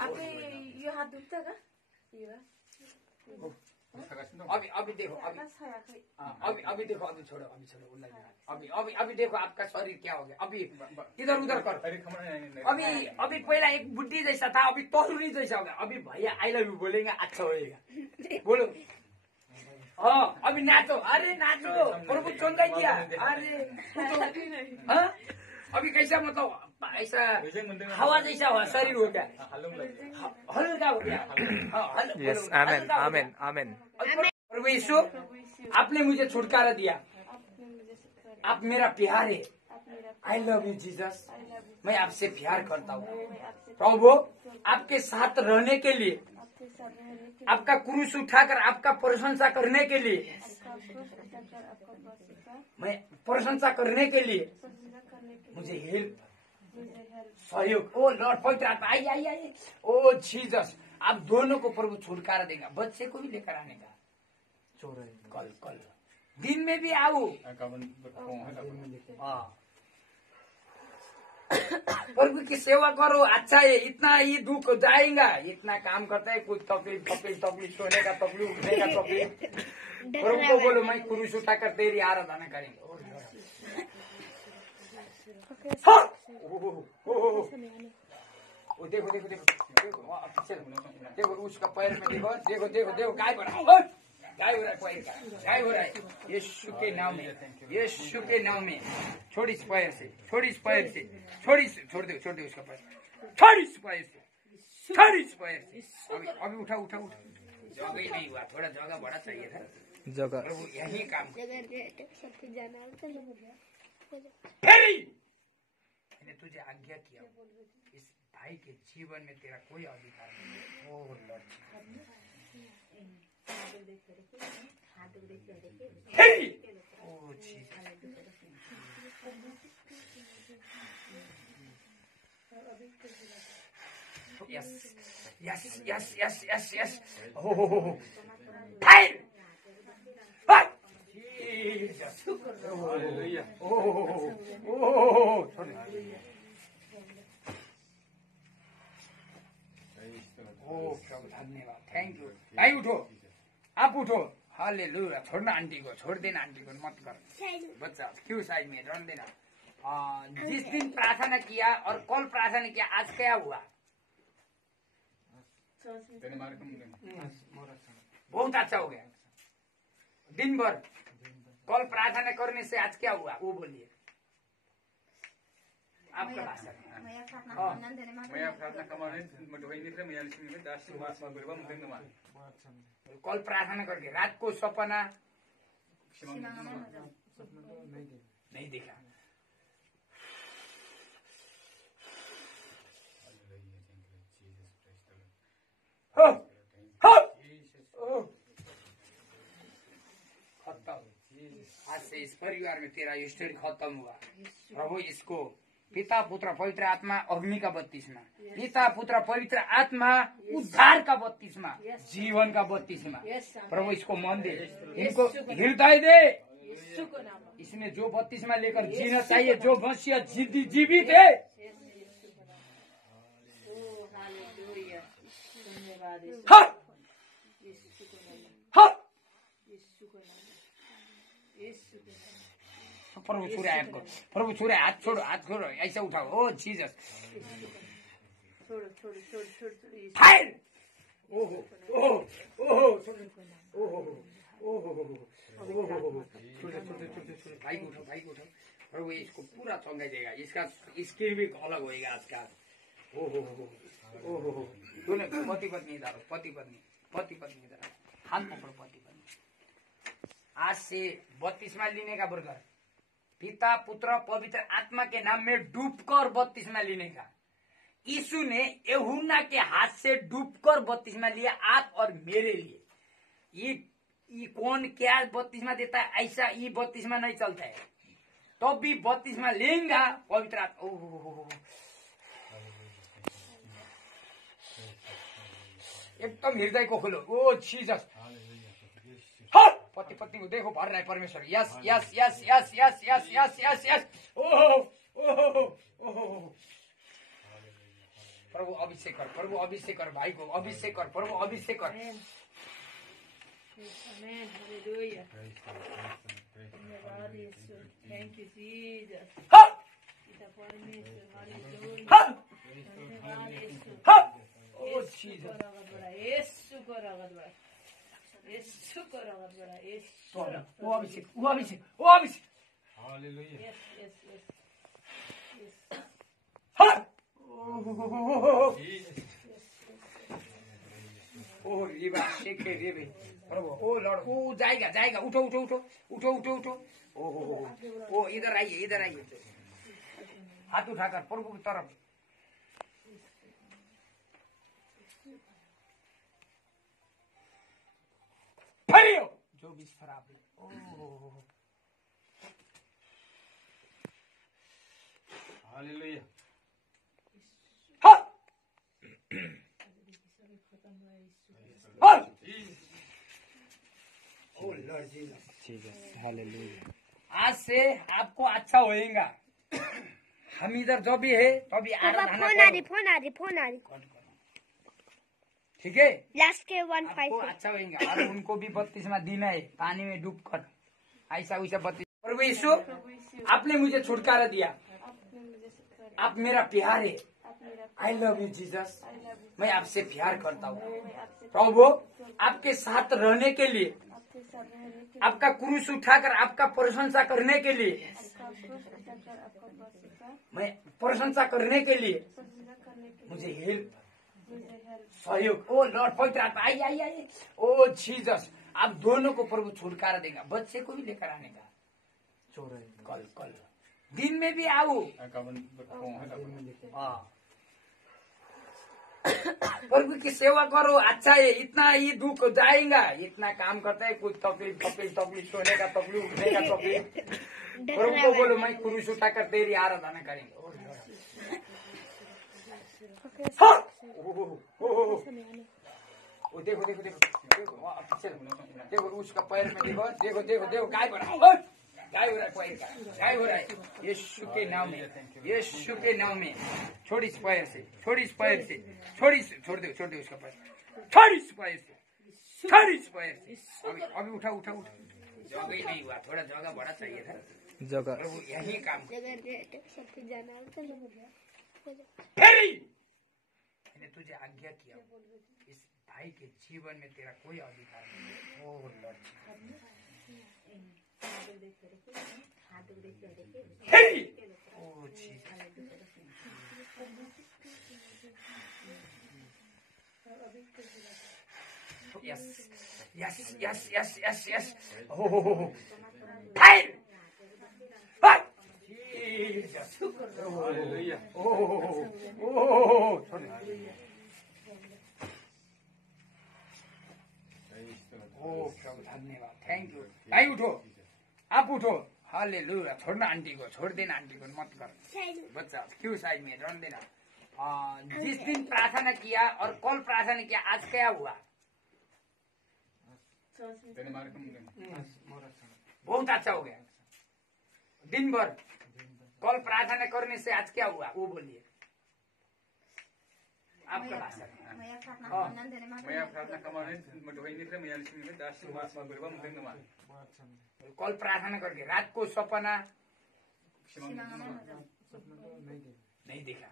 आपके ये हाथ दुखता का? अभी देखो, अभी देखो, अभी छोड़ो, अभी देखो आपका शरीर क्या हो गया। अभी इधर उधर कर। अभी पहला एक बुद्धि जैसा था, अभी तोहरी जैसा हो गया। अभी भैया आई लव यू बोलेंगे, अच्छा होएगा। बोलो हाँ, अभी नाचो, अरे नाचो, प्रभु चंगाई दिया। अरे अभी कैसा, मतलब ऐसा हवा जैसा हुआ, शरीर हो गया, हल्का हो गया। यस, आमेन, आमेन, आमेन। प्रभु यीशु, आपने मुझे छुटकारा दिया, आप मेरा प्यार है। आई लव यू जीसस, मैं आपसे प्यार करता हूँ। प्रभु आपके साथ रहने के लिए, आपका क्रूस उठाकर आपका प्रशंसा करने के लिए, मैं प्रशंसा करने के लिए मुझे हेल्प, सहयोग। ओ लॉर्ड पवित्र आत्मा, आई। ओ जीसस, आप दोनों को प्रभु छुटकारा देगा। बच्चे को भी लेकर आने का, कल दिन में भी आओ। प्रभु की सेवा करो, अच्छा है। इतना ही दुख जाएगा, इतना काम करता है, कुछ तकलीफ, सोने का तकलीफ, उठने का तकलीफ। प्रभु को बोलो मैं क्रूस उठाकर तेरी आराधना करेंगे। देखो उसका पैर में, देखो गाय हो रहा है। यीशु के नाम में, यीशु के नाम में। छोड़ इस पैर से, छोड़ दो उसका पैर, छोड़ इस पैर से। अभी उठा। जगह ही नहीं हुआ, थोड़ा जगह बड़ा चाहिए था। जगह प्रभु यही काम। मैंने तुझे आज्ञा किया, इस भाई के जीवन में तेरा कोई अधिकार नहीं। ओ लॉर्ड, ओ यस। ओ फायर, प्रभु धन्यवाद, थैंक यू। भाई उठो, आप उठो। हालेलुया। छोड़ना आंटी को, छोड़ देना आंटी को, मत कर बच्चा, क्यों साइड में रन देना। जिस दिन प्रार्थना किया और कल प्रार्थना किया, आज क्या हुआ? बहुत अच्छा हो गया। दिन भर कल प्रार्थना करने से आज क्या हुआ वो बोलिए आपका भाषा मैया प्रार्थना कमाने मटोइने मैया लक्ष्मी दास वासमा गरेर मुख्य नमा कल प्रार्थना करके रात को सपना नहीं देखा। खत्म। आज से इस परिवार में तेरा स्टोरी खत्म हुआ प्रभु। इसको पिता पुत्र पवित्र आत्मा अग्नि का बत्तीसमा, पिता पुत्र पवित्र आत्मा उद्धार का बत्तीसमा, जीवन का बत्तीसमा। प्रभु इसको मन दे, इनको हृदय दे। इसने जो बत्तीसमा लेकर जीना चाहिए, जो मसीहा जीवित है, प्रभु छुरा आपको, प्रभु छुरा हाथ छोड़ो, हाथ छोड़ो, ऐसा उठाओ। ओ जीसस फायर। ओहो ओहो ओहो ओहो ओहो भाई को उठाओ, भाई को उठाओ। प्रभु इसको पूरा चंगाई देगा, इसका स्किन भी अलग होएगा आज का। ओहो ओहो दोनों पति पत्नी इधर, पति पत्नी, पति पत्नी इधर, हाथ पकड़ो पति पत्नी। आज से बत्तीसमा लेने का बरकर पिता पुत्र पवित्र आत्मा के नाम में डूबकर बत्तीसमा लेने का। यीशु ने यूहन्ना के हाथ से डूबकर बत्तीसमा लिया आप और मेरे लिए। ये कौन क्या बत्तीसमा देता है, ऐसा ये बत्तीसमा नहीं चलता है। तो भी बत्तीसमा लेंगा पवित्र आत्मा। एकदम हृदय को खोलो। ओ जीसस पति पत्नी को देखो भर रहा है परमेश्वर। यस यस यस यस यस यस यस यस यस। ओहो ओहो ओहो प्रभु अभिषेक कर, प्रभु अभिषेक कर, भाई को अभिषेक कर, प्रभु अभिषेक कर। Thank you Jesus. Oh Jesus वो अभिषेक, वो अभिषेक, वो अभिषेक। हालेलुया। ओ रिबा शेख रे प्रभु। ओ लॉर्ड, ओ जाएगा जाएगा। उठो उठो उठो उठो उठो उठो। ओ इधर आइए, इधर आइए। हाथ उठाकर प्रभु की तरफ। जो भी खराब है। हालेलुया। आज से आपको अच्छा होएगा। हम इधर जो भी है तो भी फोन आ रही। ठीक है, लास्ट के 1-5 आपको अच्छा होएगा। और उनको भी बत्तीसमा देना है, पानी में डूब कर ऐसा वैसा बत्तीस। प्रभु यीशु आपने मुझे छुटकारा दिया, आप मेरा प्यार है। I love you Jesus. मैं आपसे प्यार करता हूँ प्रभु। आपके साथ रहने के लिए, आपका क्रूस उठाकर आपका प्रशंसा करने के लिए, मैं प्रशंसा करने के लिए मुझे हेल्प, सहयोग। ओ लॉर्ड पवित्र आत्मा आई आई आई। ओ जीसस आप दोनों को प्रभु छुटकारा देगा। बच्चे को भी लेकर आने का कल कल दिन में भी आओ। प्रभु की सेवा करो, अच्छा है। इतना ही दुख जाएगा, इतना काम करता है, कुछ तकलीफ सोने का तकलीफ, उठने का तकलीफ। प्रभु को बोलो मैं क्रूस उठाकर तेरी आराधना करेंगे। देखो देखो देखो देखो देखो उसका पैर में देखो देखो देखो देखो गाय बना, गाय हो रहा है, पैर का गाय हो रहा है। यीशु के नाम में, यीशु के नाम में छोड़ इस पैर से, छोड़ इस पैर से, छोड़ दे उसका पैर, छोड़ इस पैर से, छोड़ इस पैर से। अभी उठा उठा उठा। जगह ही नहीं हुआ, थोड़ा जगह बड़ा चाहिए था। जगह प्रभु यही काम मैंने तुझे आज्ञा किया। इस भाई के जीवन में तेरा कोई अधिकार नहीं है। ओ Lord Yes, yes, yes, yes, yes, yes. Oh, fire! Fire! Jesus. Hallelujah. Sorry. प्रभु धन्यवाद, थैंक यू। भाई उठो, आप उठो। हालेलुया। छोड़ना आंटी को, छोड़ देना आंटी को, मत कर बच्चा, क्यों साइड में रन देना। जिस दिन प्रार्थना किया और कल प्रार्थना किया, आज क्या हुआ? बहुत अच्छा हो गया। दिन भर कल प्रार्थना करने से आज क्या हुआ वो बोलिए आपका भाषा। कल प्रार्थना करके रात को सपना नहीं देखा।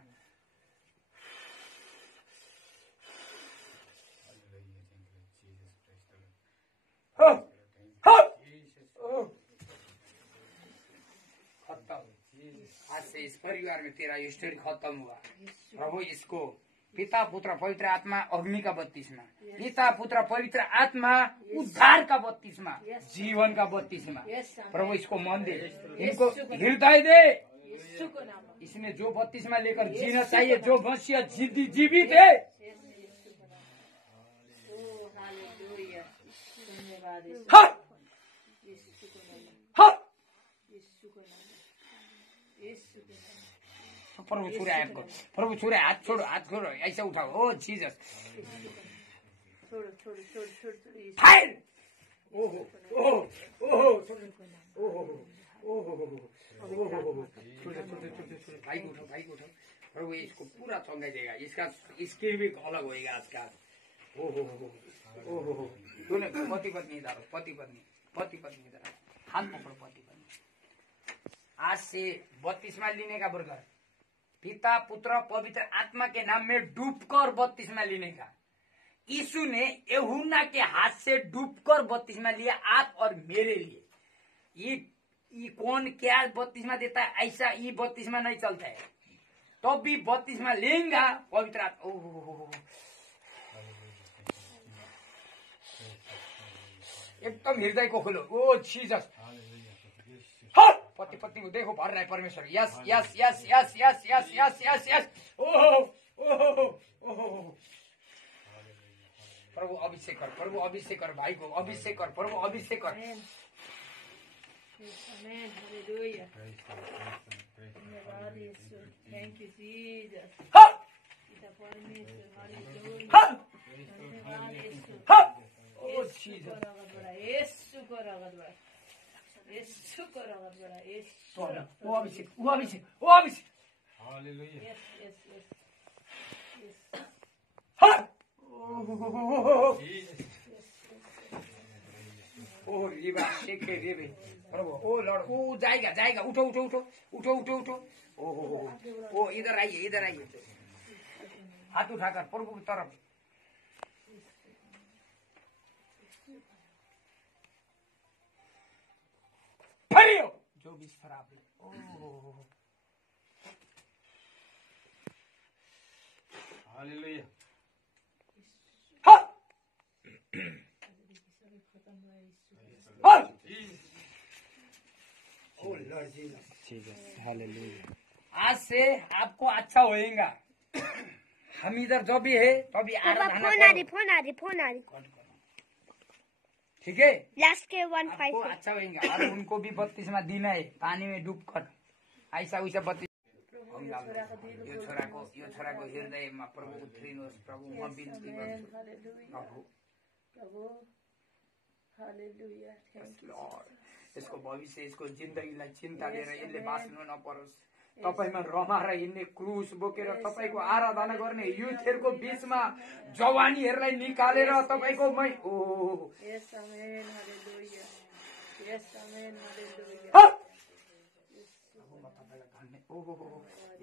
आज से इस परिवार में तेरा हिस्ट्री खत्म हुआ प्रभु। इसको पिता पुत्र पवित्र आत्मा अग्नि का बत्तीसमा, पिता पुत्र पवित्र आत्मा उद्धार का बत्तीसमा, जीवन का बत्तीसमा। प्रभु इसको मन दे, इनको हृदय दे। इसने जो बत्तीसमा लेकर जीना चाहिए, जो मसीहा जीवित है। प्रभु छुरे आपको, प्रभु छुरे, हाथ छोड़ो, हाथ छोड़ो, ऐसा उठाओ। ओ जीसस, फायर! ओहो ओहो ओहो ओहो ओहो, भाई को उठाओ, भाई को उठाओ। प्रभु इसको पूरा चंगाई देगा, इसका स्किल भी अलग होगा आज का। ओहो ओहो, दोनों पति पत्नी इधर, पति पत्नी, पति पत्नी इधर, हाथ पकड़ो पति पत्नी। आज से 32वां लेने का बरगर, पिता पुत्र पवित्र आत्मा के नाम में डूबकर 32वां लेने का। यीशु ने यूहन्ना के हाथ से डूबकर 32वां लिया, आप और मेरे लिए। ये कौन क्या 32वां देता है, ऐसा ये 32वां नहीं चलता है। तो भी 32वां लेंगा पवित्र आत्मा। एकदम हृदय को खोलो। ओ जीसस, पति पत्नी को देखो भर रहा है परमेश्वर। यस यस यस यस यस यस यस यस यस। ओहो ओहो ओहो, प्रभु अभिषेक कर, प्रभु अभिषेक कर, भाई को अभिषेक कर, प्रभु अभिषेक कर। Thank you Jesus. वो अभिषेक, वो अभिषेक, वो अभिषेक। ओ रिबा शेखे रेबे प्रभु। ओ लॉर्ड, ओ जाएगा जाएगा। उठो उठो उठो उठो उठो उठो। ओ इधर आइए, इधर आइए। हाथ उठाकर प्रभु की तरफ। जो भी खराब है। हालेलुया। आज से आपको अच्छा होएगा। हम इधर जो भी है तो भी फोन आ रही। ठीक है, लास्ट के 1-5 अच्छा होएगा। और उनको भी 32वां दिन है, पानी में डूब कर ऐसा वैसा 32। यो छोराको हृदयमा प्रभु उत्रिनुहोस्। प्रभु म बिन्ती गर्छु प्रभु। यसको भविष्य, यसको जिन्दगीलाई चिन्ता लिएर यसले बाँच्नु नपरोस्। तपाईमा रमाएर हिँड्ने, क्रुस बोकेर तपाईको आराधना गर्ने युथहरुको बीचमा जवानीहरुलाई निकालेर तपाईको मै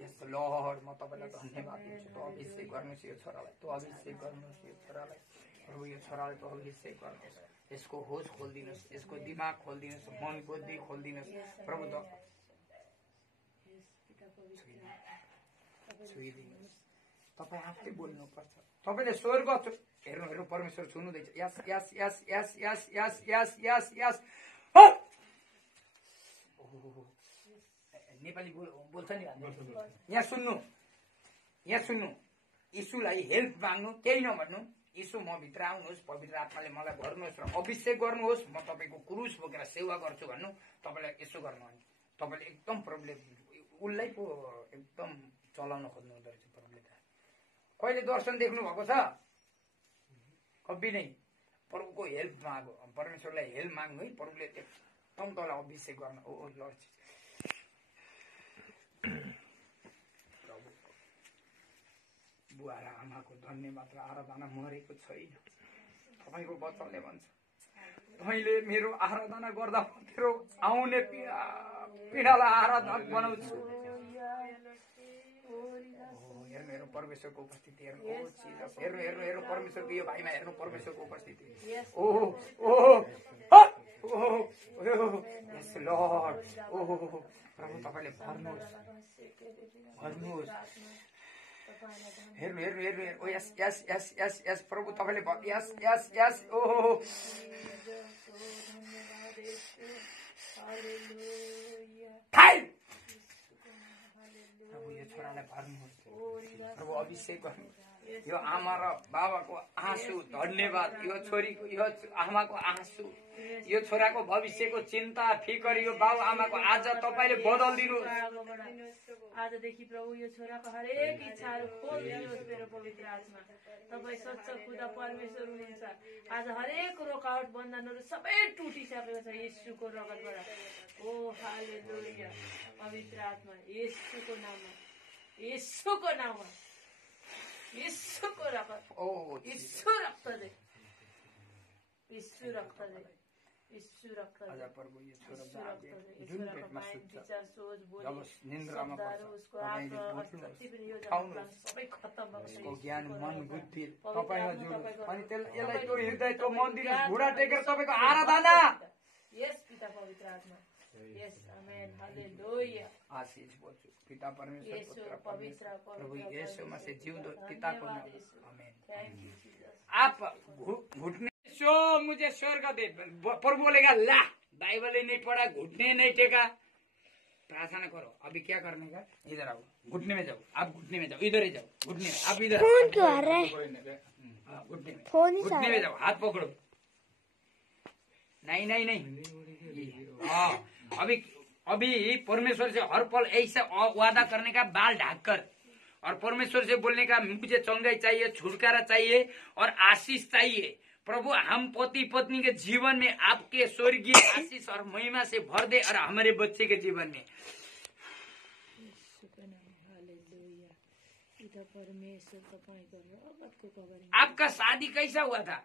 यस लर्ड, म तपाईलाई धन्यवाद दिन्छु। तो अभिषेक गर्नुहोस् यो छोरालाई, तो अभिषेक गर्नुहोस् यो छोरालाई। प्रभु यो छोराले त अभिषेक गर्नुहोस्, यसको होस खोलिदिनुहोस्, यसको दिमाग खोलिदिनुहोस्, मन बुद्धि खोलिदिनुहोस् प्रभु। छुइदिनुहोस्, तपाईँ आफै बोल्नुपर्छ। तपाईँले स्वर्ग हेर्नु हेर्नु परमेश्वर छुनुहुँदैछ। यस यस यस यस यस यस यस यस यस नेपाली बोल्छ नि, यहाँ सुन्नु, यहाँ सुन्नु। यीशुलाई हेल्प माग्नु, केही नभन्नु। यीशु म भित्र आउनुहोस्, पवित्र आत्माले मलाई भर्नुहोस् र अभिषेक गर्नुहोस्, म तपाईँको क्रुस बोकेर सेवा गर्छु भन्नु। तपाईँलाई यसो गर्नु भने तपाईँले एकदम प्रभुले उसलाई पो एकदम चलाउन खोज्नु हुँदो रहेछ प्रभुले। त कहिले दर्शन देख्नु भएको छ? कभी नै। प्रभुको हेल्प मागो, परमेश्वरलाई हेल्प माग्नु है। प्रभुले एकदम तँलाई अभिषेक गर्न। ओ लर्ड बुवा र आमाको धन्यवाद र आराधना मरेको छैन। तपाईँको वचनले भन्छ मैले मेरो आराधना गर्दा तेरो आउने पीडालाई आराधना बनाउँछु। हेर्नु हेर्नु परमेश्वरको उपस्थिति हेर्नु। ओ जिजस, हेर्नु हेर्नु हेर्नु परमेश्वरको यो भाइमा हेर्नु परमेश्वरको उपस्थिति। ओ ओ ओ यस लर्ड। ओ प्रभु तपाईँले भर्नुहोस्, भर्नुहोस्। हेर्नु हेर्नु हेर्नु हेर्नु। ओ यस यस यस यस यस प्रभु तपाईँले यस यस यस। ओ प्रभु यो छोरालाई भर्नुहोस्, प्रभु अभिषेक गर्नुहोस्। यो आमा र बाबाको आँसु धन्यवाद, यो छोरीको यो आमाको आँसु, यो छोराको भविष्यको चिन्ता फिकर यो बाउ आमाको आज तपाईँले बदलिदिनुहोस्। आजदेखि प्रभु यो छोराको हरेक इच्छाहरू खोलिदिनुहोस् मेरो पवित्र आत्मा। तपाईँ सच्च खुदा परमेश्वर हुनुहुन्छ। आज हरेक रोकावट बन्धनहरू सबै टुटिसकेको छ येशूको रगतबाट। ओ हालेलुया। पवित्र आत्मा येशूको नाममा, येशूको नाममा, येशूको रगत, ओ येशू रक्त दे, येशू रक्त दे, येशू रक्त दे। आज प्रभु यो छोरा जुन जुन पेटमा सुत्छ विचार सोच बोली जब निन्द्रामा पर्छ उसको तपाईँले आत्मा उठ्नुहोस्, जति पनि यो उठाउनुहोस्। सबै खत्तम भएको छ। उसको ज्ञान मन बुद्धि तपाईँमा जोड्नुहोस् अनि यसलाई त्यो हृदय त्यो मन दिनुहोस्। घुँडा टेकेर तपाईँको आराधना। यस पिता पवित्र आत्मा, यस आमेन हालेलुया। आशीष बोल्छु पिता परमेश्वर येशू पुत्र पवित्र प्रभु पवित्र यीशु मसीह जिउँदो पिताको नाम आमेन। Thank you Jesus. आप घुटने सो मुझे स्वर्ग दे। प्रभु बोलेगा ला, बाइबल ही नहीं पढ़ा, घुटने नहीं टेका, प्रार्थना करो। अभी क्या करने का? इधर आओ, घुटने में जाओ। आप घुटने में जाओ, इधर ही जाओ, घुटने में। आप इधर फोन क्यों आ रहा है? घुटने में, फोन ही घुटने में जाओ, हाथ पकड़ो। नहीं नहीं नहीं। हाँ अभी परमेश्वर से हर पल ऐसा वादा करने का, बाल ढाककर, और परमेश्वर से बोलने का मुझे चंगाई चाहिए, छुटकारा चाहिए और आशीष चाहिए। प्रभु हम पति पत्नी के जीवन में आपके स्वर्गीय आशीष और महिमा से भर दे और हमारे बच्चे के जीवन में। आपका शादी कैसा हुआ था?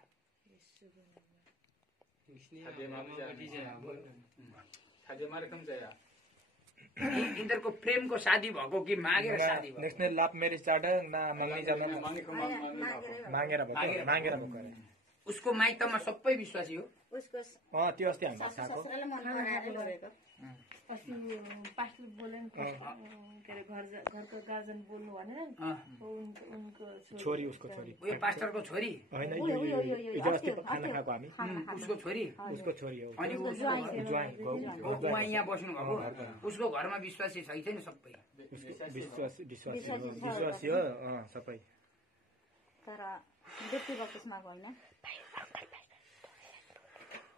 इधरको प्रेमको शादी भएको कि मागेर शादी भएको? नेक्स्ट लभ म्यारेज चार्ट ना मँगनी जानु मागेर भएको। उसको माइतमा सबै विश्वासी हो? अँ त्यो अस्ति हामीलाई थाहा ससुराले अस्ति पास्टर बोले नि, के अरे घरको गार्जियन बोल्नु भनेर उनको छोरी, उसको छोरी, उयो पास्टरको छोरी होइन हिजो अस्ति खाना खाएको हामी, उसको छोरी, उसको छोरी हो। अनि उहाँ यहाँ बस्नु भएको, उसको घरमा विश्वासी छ छैन? सबै विश्वासी हो सबै। तर व्यक्तिगत त्यसमा होइन।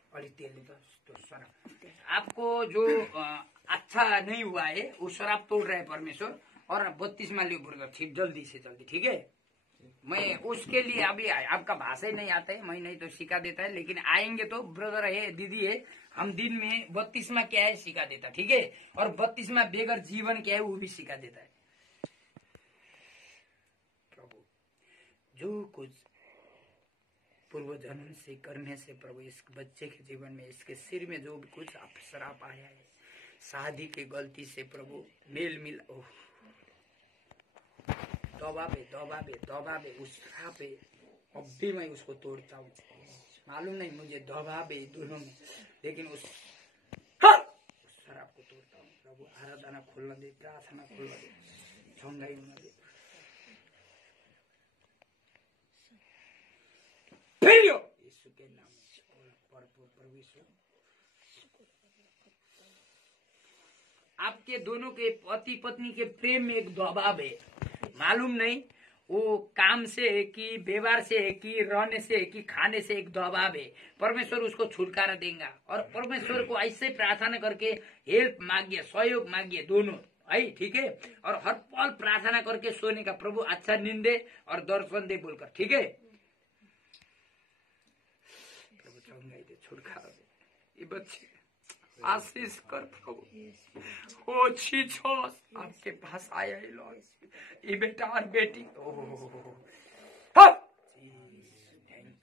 अलिक त्यसले त आपको जो अच्छा नहीं हुआ है वो शराब तोड़ रहा है परमेश्वर, और 32 मा लियो ब्रदर, ठीक जल्दी से जल्दी, ठीक है? मैं उसके लिए अभी आपका भाषा ही नहीं आता है, मैं नहीं तो सिखा देता है, लेकिन आएंगे तो ब्रदर है दीदी है, हम दिन में 32 मा क्या है सिखा देता, ठीक है? और 32 मा बेगर जीवन क्या है वो भी सिखा देता है। प्रभु जो कुछ पूर्व जन्म से करने से प्रभु इस बच्चे के जीवन में, इसके सिर में जो भी कुछ श्राप आया है शादी की गलती से प्रभु मेल दबावे उस श्राप अभी मैं उसको तोड़ता हूँ। मालूम नहीं मुझे दबाव है दोनों में, लेकिन उस शराब को तोड़ता हूँ। प्रभु आराधना खोलना दे, प्रार्थना खोलना दे, छंगाई होना दे। यीशु के नाम में परमेश्वर आपके दोनों के पति पत्नी के प्रेम में एक दबाव है। मालूम नहीं वो काम से है कि व्यवहार से है कि रहने से है कि खाने से एक दबाव है। परमेश्वर उसको छुटकारा देगा और परमेश्वर को ऐसे प्रार्थना करके हेल्प मांगिए, सहयोग मांगिए दोनों है, ठीक है। और हर पल प्रार्थना करके सोने का, प्रभु अच्छा नींद दे और दर्शन दे बोलकर, ठीक है। प्रभु चंगाई दे, छुटकारा दे, ये बच्चे आशीष कर प्रभु। ओ जीसस आपके पास आया है लॉर्ड, ये बेटा और बेटी, थैंक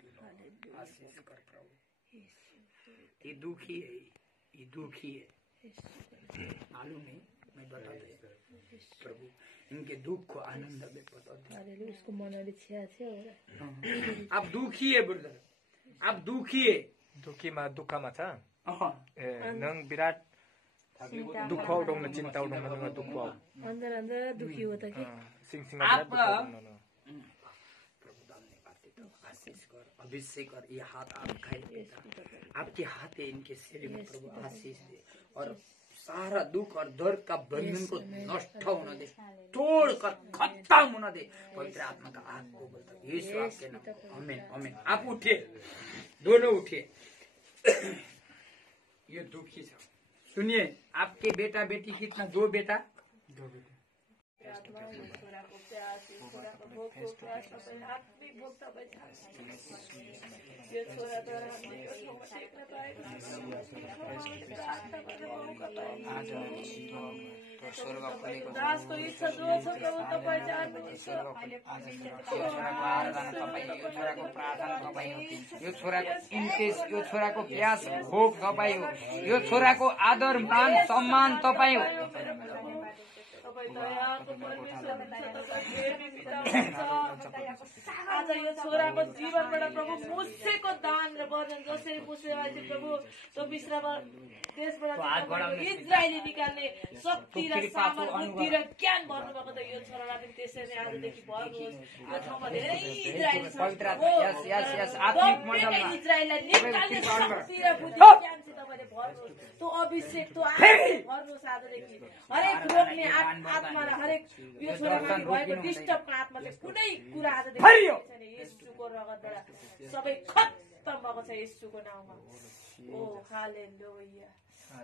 यू, आशीष कर प्रभु। ये दुखी है, ये दुखी है, मालूम नहीं, मैं बता दे प्रभु इनके दुख को आनंद में बता दे। उसको मनले छ्या छ आप दुखी है ब्रदर, आप दुखी है। दुखीमा दुःखमा छ नङ विराट दुःखौ दङ चिन्ता दङ नङ दुःख अंदर अंदर दुखी होता है। आप प्रभु धन्यवाद देता हूँ, आशीष कर, अभिषेक कर। ये हाथ आपका है पिता, आपके हाथ है इनके शरीर में प्रभु, आशीष दे और सारा दुख और दर्द का बंधन को नष्ट होना दे, तोड़ कर खत्म होना दे पवित्र आत्मा का आग को बोलता यीशु आपके नाम, आमीन आमीन। आप उठिए, दोनों उठिए। ये दुखी था, सुनिए आपके बेटा बेटी कितना, दो बेटा, यो छोराको प्यास भोग तपाईँ हो, यो छोराको आदर मान सम्मान तपाईँ हो। आज यो छोराको जीवनबाट प्रभु मुसेको दान र वर्णन जसरी मुसे प्रभु त्यो मिश्रमा देशबाट इजरायली निकाल्ने शक्ति र सामर्थ बुद्धि र ज्ञान भन्नुभएको त यो छोरालाई पनि त्यसरी नै आजदेखि भन्नुहोस्। यो ठाउँमा धेरै इजरायली इजरायललाई निकाल्ने शक्ति र बुद्धि ज्ञान चाहिँ तपाईँले भन्नुहोस्। त्यो अभिषेक त्यो भन्नुहोस् आजदेखि हरेक रोक्ने आत्मा र हरेक यो छोरामा भएको डिस्टर्बको आत्मा चाहिँ कुनै कुरा आजदेखि छैन। येशूको रगतबाट सबै खत्तम भएको छ येशूको नाउँमा। ओ हालेलुया,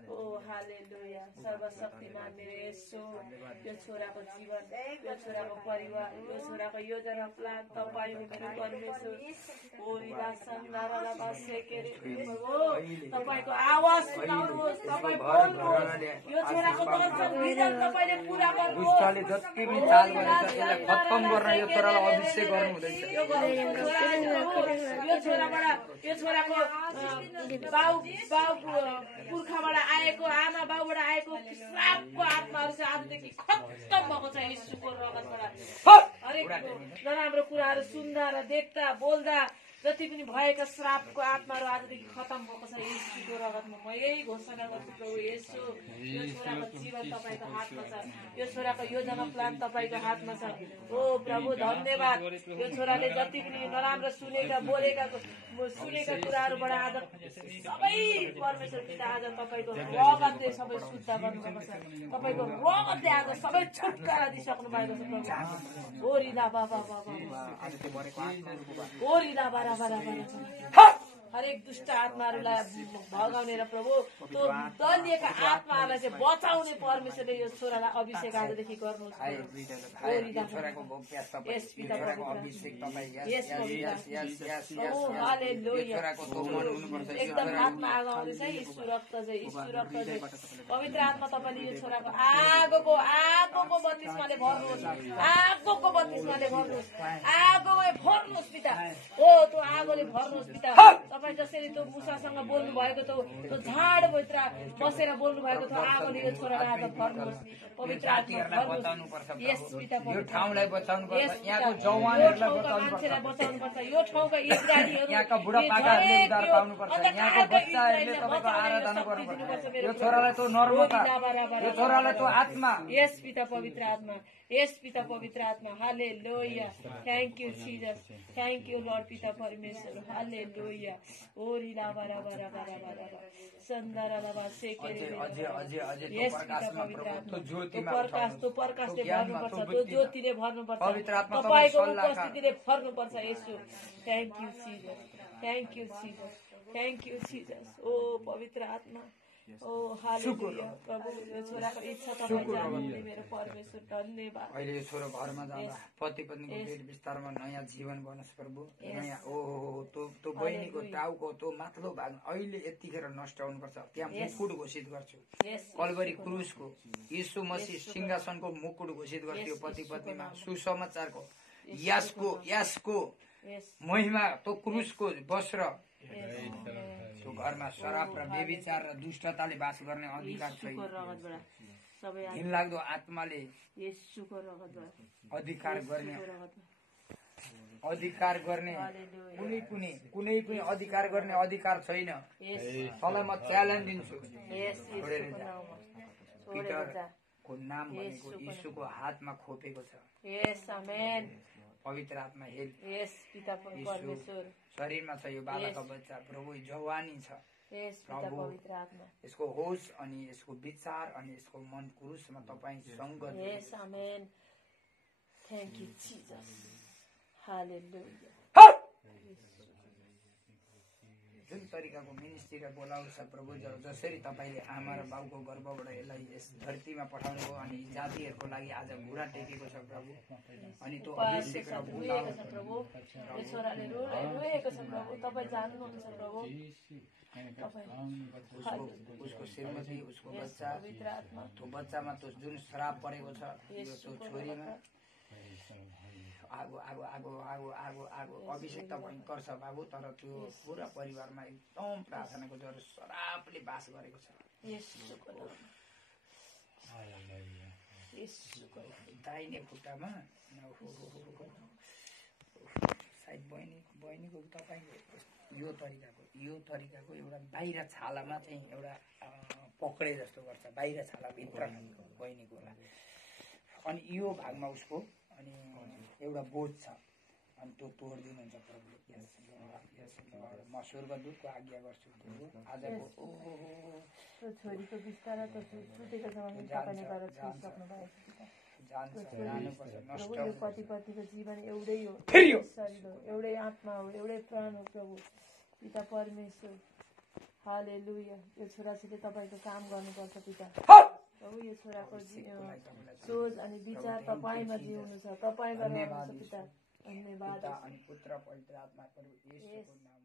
ओ हालेलुया। सर्वशक्तिमान मेरो येशू, यो छोराको जीवन, यो छोराको परिवार, यो छोराको योजना प्लान तपाईँ हो मेरो परमेश्वर। ओ रिदासन्दारा बसेकेरे प्रभु तपाईको आवाज सुनाउनुहोस्, तपाईँ बोल्नुहोस्। यो छोराको दर्शन विजन तपाईले पूरा गर्नुहोस्। दुष्टले जति पनि चाल गरेछ त्यसलाई खत्तम गर्न यो छोरालाई अभिषेक गर्नु हुँदैछ। यो छोराबाट यो छोराको बाउ पुर्खाबाट आएको, आमा बाउबाट आएको श्रापको आत्माहरू चाहिँ आजदेखि खत्तम भएको छ येशूको रगतबाट। हरेक नराम्रो कुराहरू सुन्दा र देख्दा बोल्दा जति पनि भएका श्रापको आत्माहरू आजदेखि खत्तम भएको छ येशूको रगतमा। म यही घोषणा गर्छु प्रभु येशू, यो छोराको जीवन तपाईँको हातमा छ, यो छोराको योजना प्लान तपाईँको हातमा छ। ओ प्रभु धन्यवाद। यो छोराले जति पनि नराम्रो सुनेका बोलेका कुराहरूबाट आज सबै परमेश्वर पिता आज तपाईँको रगतले सबै शुद्ध गर्नुभएको छ। तपाईँको रगतले आज सबै छुटकारा दिइसक्नु भएको छ प्रभु। ओ रिदा बाबा बाबा, ओ रिदा बारा हरेक दुष्ट आत्माहरूलाई भगाउने र प्रभु त्यो दलिएका आत्माहरूलाई चाहिँ बचाउने परमेश्वरले यो छोरालाई अभिषेक आजदेखि गर्नुहोस्। एकदम आत्मा आगाउँदैछ यीशु रक्त चाहिँ, यीशु रक्त चाहिँ पवित्र आत्मा तपाईँले यो छोराको आगोको बत्तिसमाले भर्नुहोस्, आगोको बत्तिसमाले भर्नुहोस्, आगोले भर्नुहोस् पिता। ओ त्यो आगोले भर्नुहोस् पिता। तपाईँ जसरी त्यो मुसासँग बोल्नु भएको त्यो झाडभित्र बसेर बोल्नु भएको थियो आगोले यो छोरालाई आज भर्नुहोस् पवित्र आत्मा भर्नुहोस् यस पिता यो ठाउँलाई बचाउनु पर्छ यस यहाँको पिता, यो जवानहरूलाई ठाउँका बचाउनु पर्छ मान्छेलाई बचाउनु पर्छ यो ठाउँका इजरायलीहरू यहाँका बुढापाकाहरूले उद्धार पाउनु पर्छ यहाँको बच्चाहरूले तपाईँको बचाउने आराधना शक्ति गर्नुपर्छ दिनुपर्छ यो छोरालाई त्यो नर्मता मेरो यो छोरालाई त्यो आत्मा यस पिता पवित्र आत्मा यस पिता पवित्र आत्मा hallelujah thank you Jesus thank you Lord पिता परमेश्वर हालेलुया ओरी लाबा राबा राबा राबा राबा सन्दरा लाबा सेकेरे यस पिता पवित्र आत्मा त्यो प्रकाशले भर्नुपर्छ त्यो ज्योतिले भर्नुपर्छ तपाईँको उपस्थितिले भर्नुपर्छ यसो thank you Jesus thank you Jesus thank you Jesus ओ पवित्र आत्मा ओ हालेलुया प्रभु यो छोराको इच्छा तपाईँ जान्नुहुन्छ मेरो परमेश्वर धन्यवाद अहिले यो छोरो घरमा जाँदा पति पत्नीको पेट विस्तारमा नयाँ जीवन बनोस् प्रभु नयाँ ओ त्यो बहिनीको टाउको त्यो माथिल्लो भाग अहिले यतिखेर नष्ट हुनुपर्छ त्यहाँ मुकुट घोषित गर्छु कलवरी क्रुसको यीशु मसीह सिंहासनको मुकुट घोषित गर्थ्यो पति पत्नीमा सुसमाचारको यासको महिमा त्यो क्रुसको वस्त्र त्यो घरमा शराब र व्यभिचार र दुष्टताले बास गर्ने अधिकार छैन घिनलाग्दो आत्माले अधिकार गर्ने कुनै पनि अधिकार गर्ने अधिकार छैन तँलाई म च्यालेन्ज दिन्छु पितरको नाम भनेको यीशुको हातमा खोपेको छ पवित्र आत्मा शरीरमा छ यो बालकको बच्चा प्रभु जवानी छ प्रभु यसको होस अनि यसको विचार अनि यसको मन क्रुसमा तपाईँ संगत थ्याङ्क यू जीसस हालेलुया जुन तरिकाको मिनिस्ट्रीका बोलाउ छ प्रभु जसरी तपाईँले आमा र बाउको गर्भबाट यसलाई यस धरतीमा पठाउनु भयो अनि जातिहरूको लागि आज घुँडा टेकेको छ प्रभु अनि त्यो अभिषेक र प्रभु यो छोराले रोएको छ प्रभु तपाईँ जान्नुहुन्छ प्रभु उसको श्रीमती उसको बच्चा त्यो बच्चामा त्यो जुन श्राप परेको छ त्यो छोरीमा आगो आगो आगो आगो आगो आगो अभिषेक त भयङ्कर छ बाबु तर त्यो पुरा परिवारमा एकदम प्रार्थनाको ज्वरो श्रापले बास गरेको छ दाहिने खुट्टामा सायद बहिनीको तपाईँको यो तरिकाको एउटा बाहिर छालामा चाहिँ एउटा पक्रे जस्तो गर्छ बाहिर छाला भित्र बहिनीको होला अनि यो भागमा उसको अनि एउटा बोझ छ अनि त्यो तोडिदिनुहुन्छ प्रभु म स्वर्गदूतको आज्ञा गर्छु आजको छोरीको बिस्तारा त सुतेको जमाना तपाईँले गरेर छोडिसक्नु भएको पति पत्नीको जीवन एउटै हो शरीर हो एउटै आत्मा हो एउटै प्राण हो प्रभु पिता परमेश्वर हालेलुया यो छोराछोरीले तपाईँको काम गर्नुपर्छ पिता प्रभु यो छोराको सोच अनि विचार तपाईँमा जिउनु छ तपाईँमा रहनु छ पिता धन्यवाद अनि पुत्र पवित्र आत्मा प्रभु येशूको नाम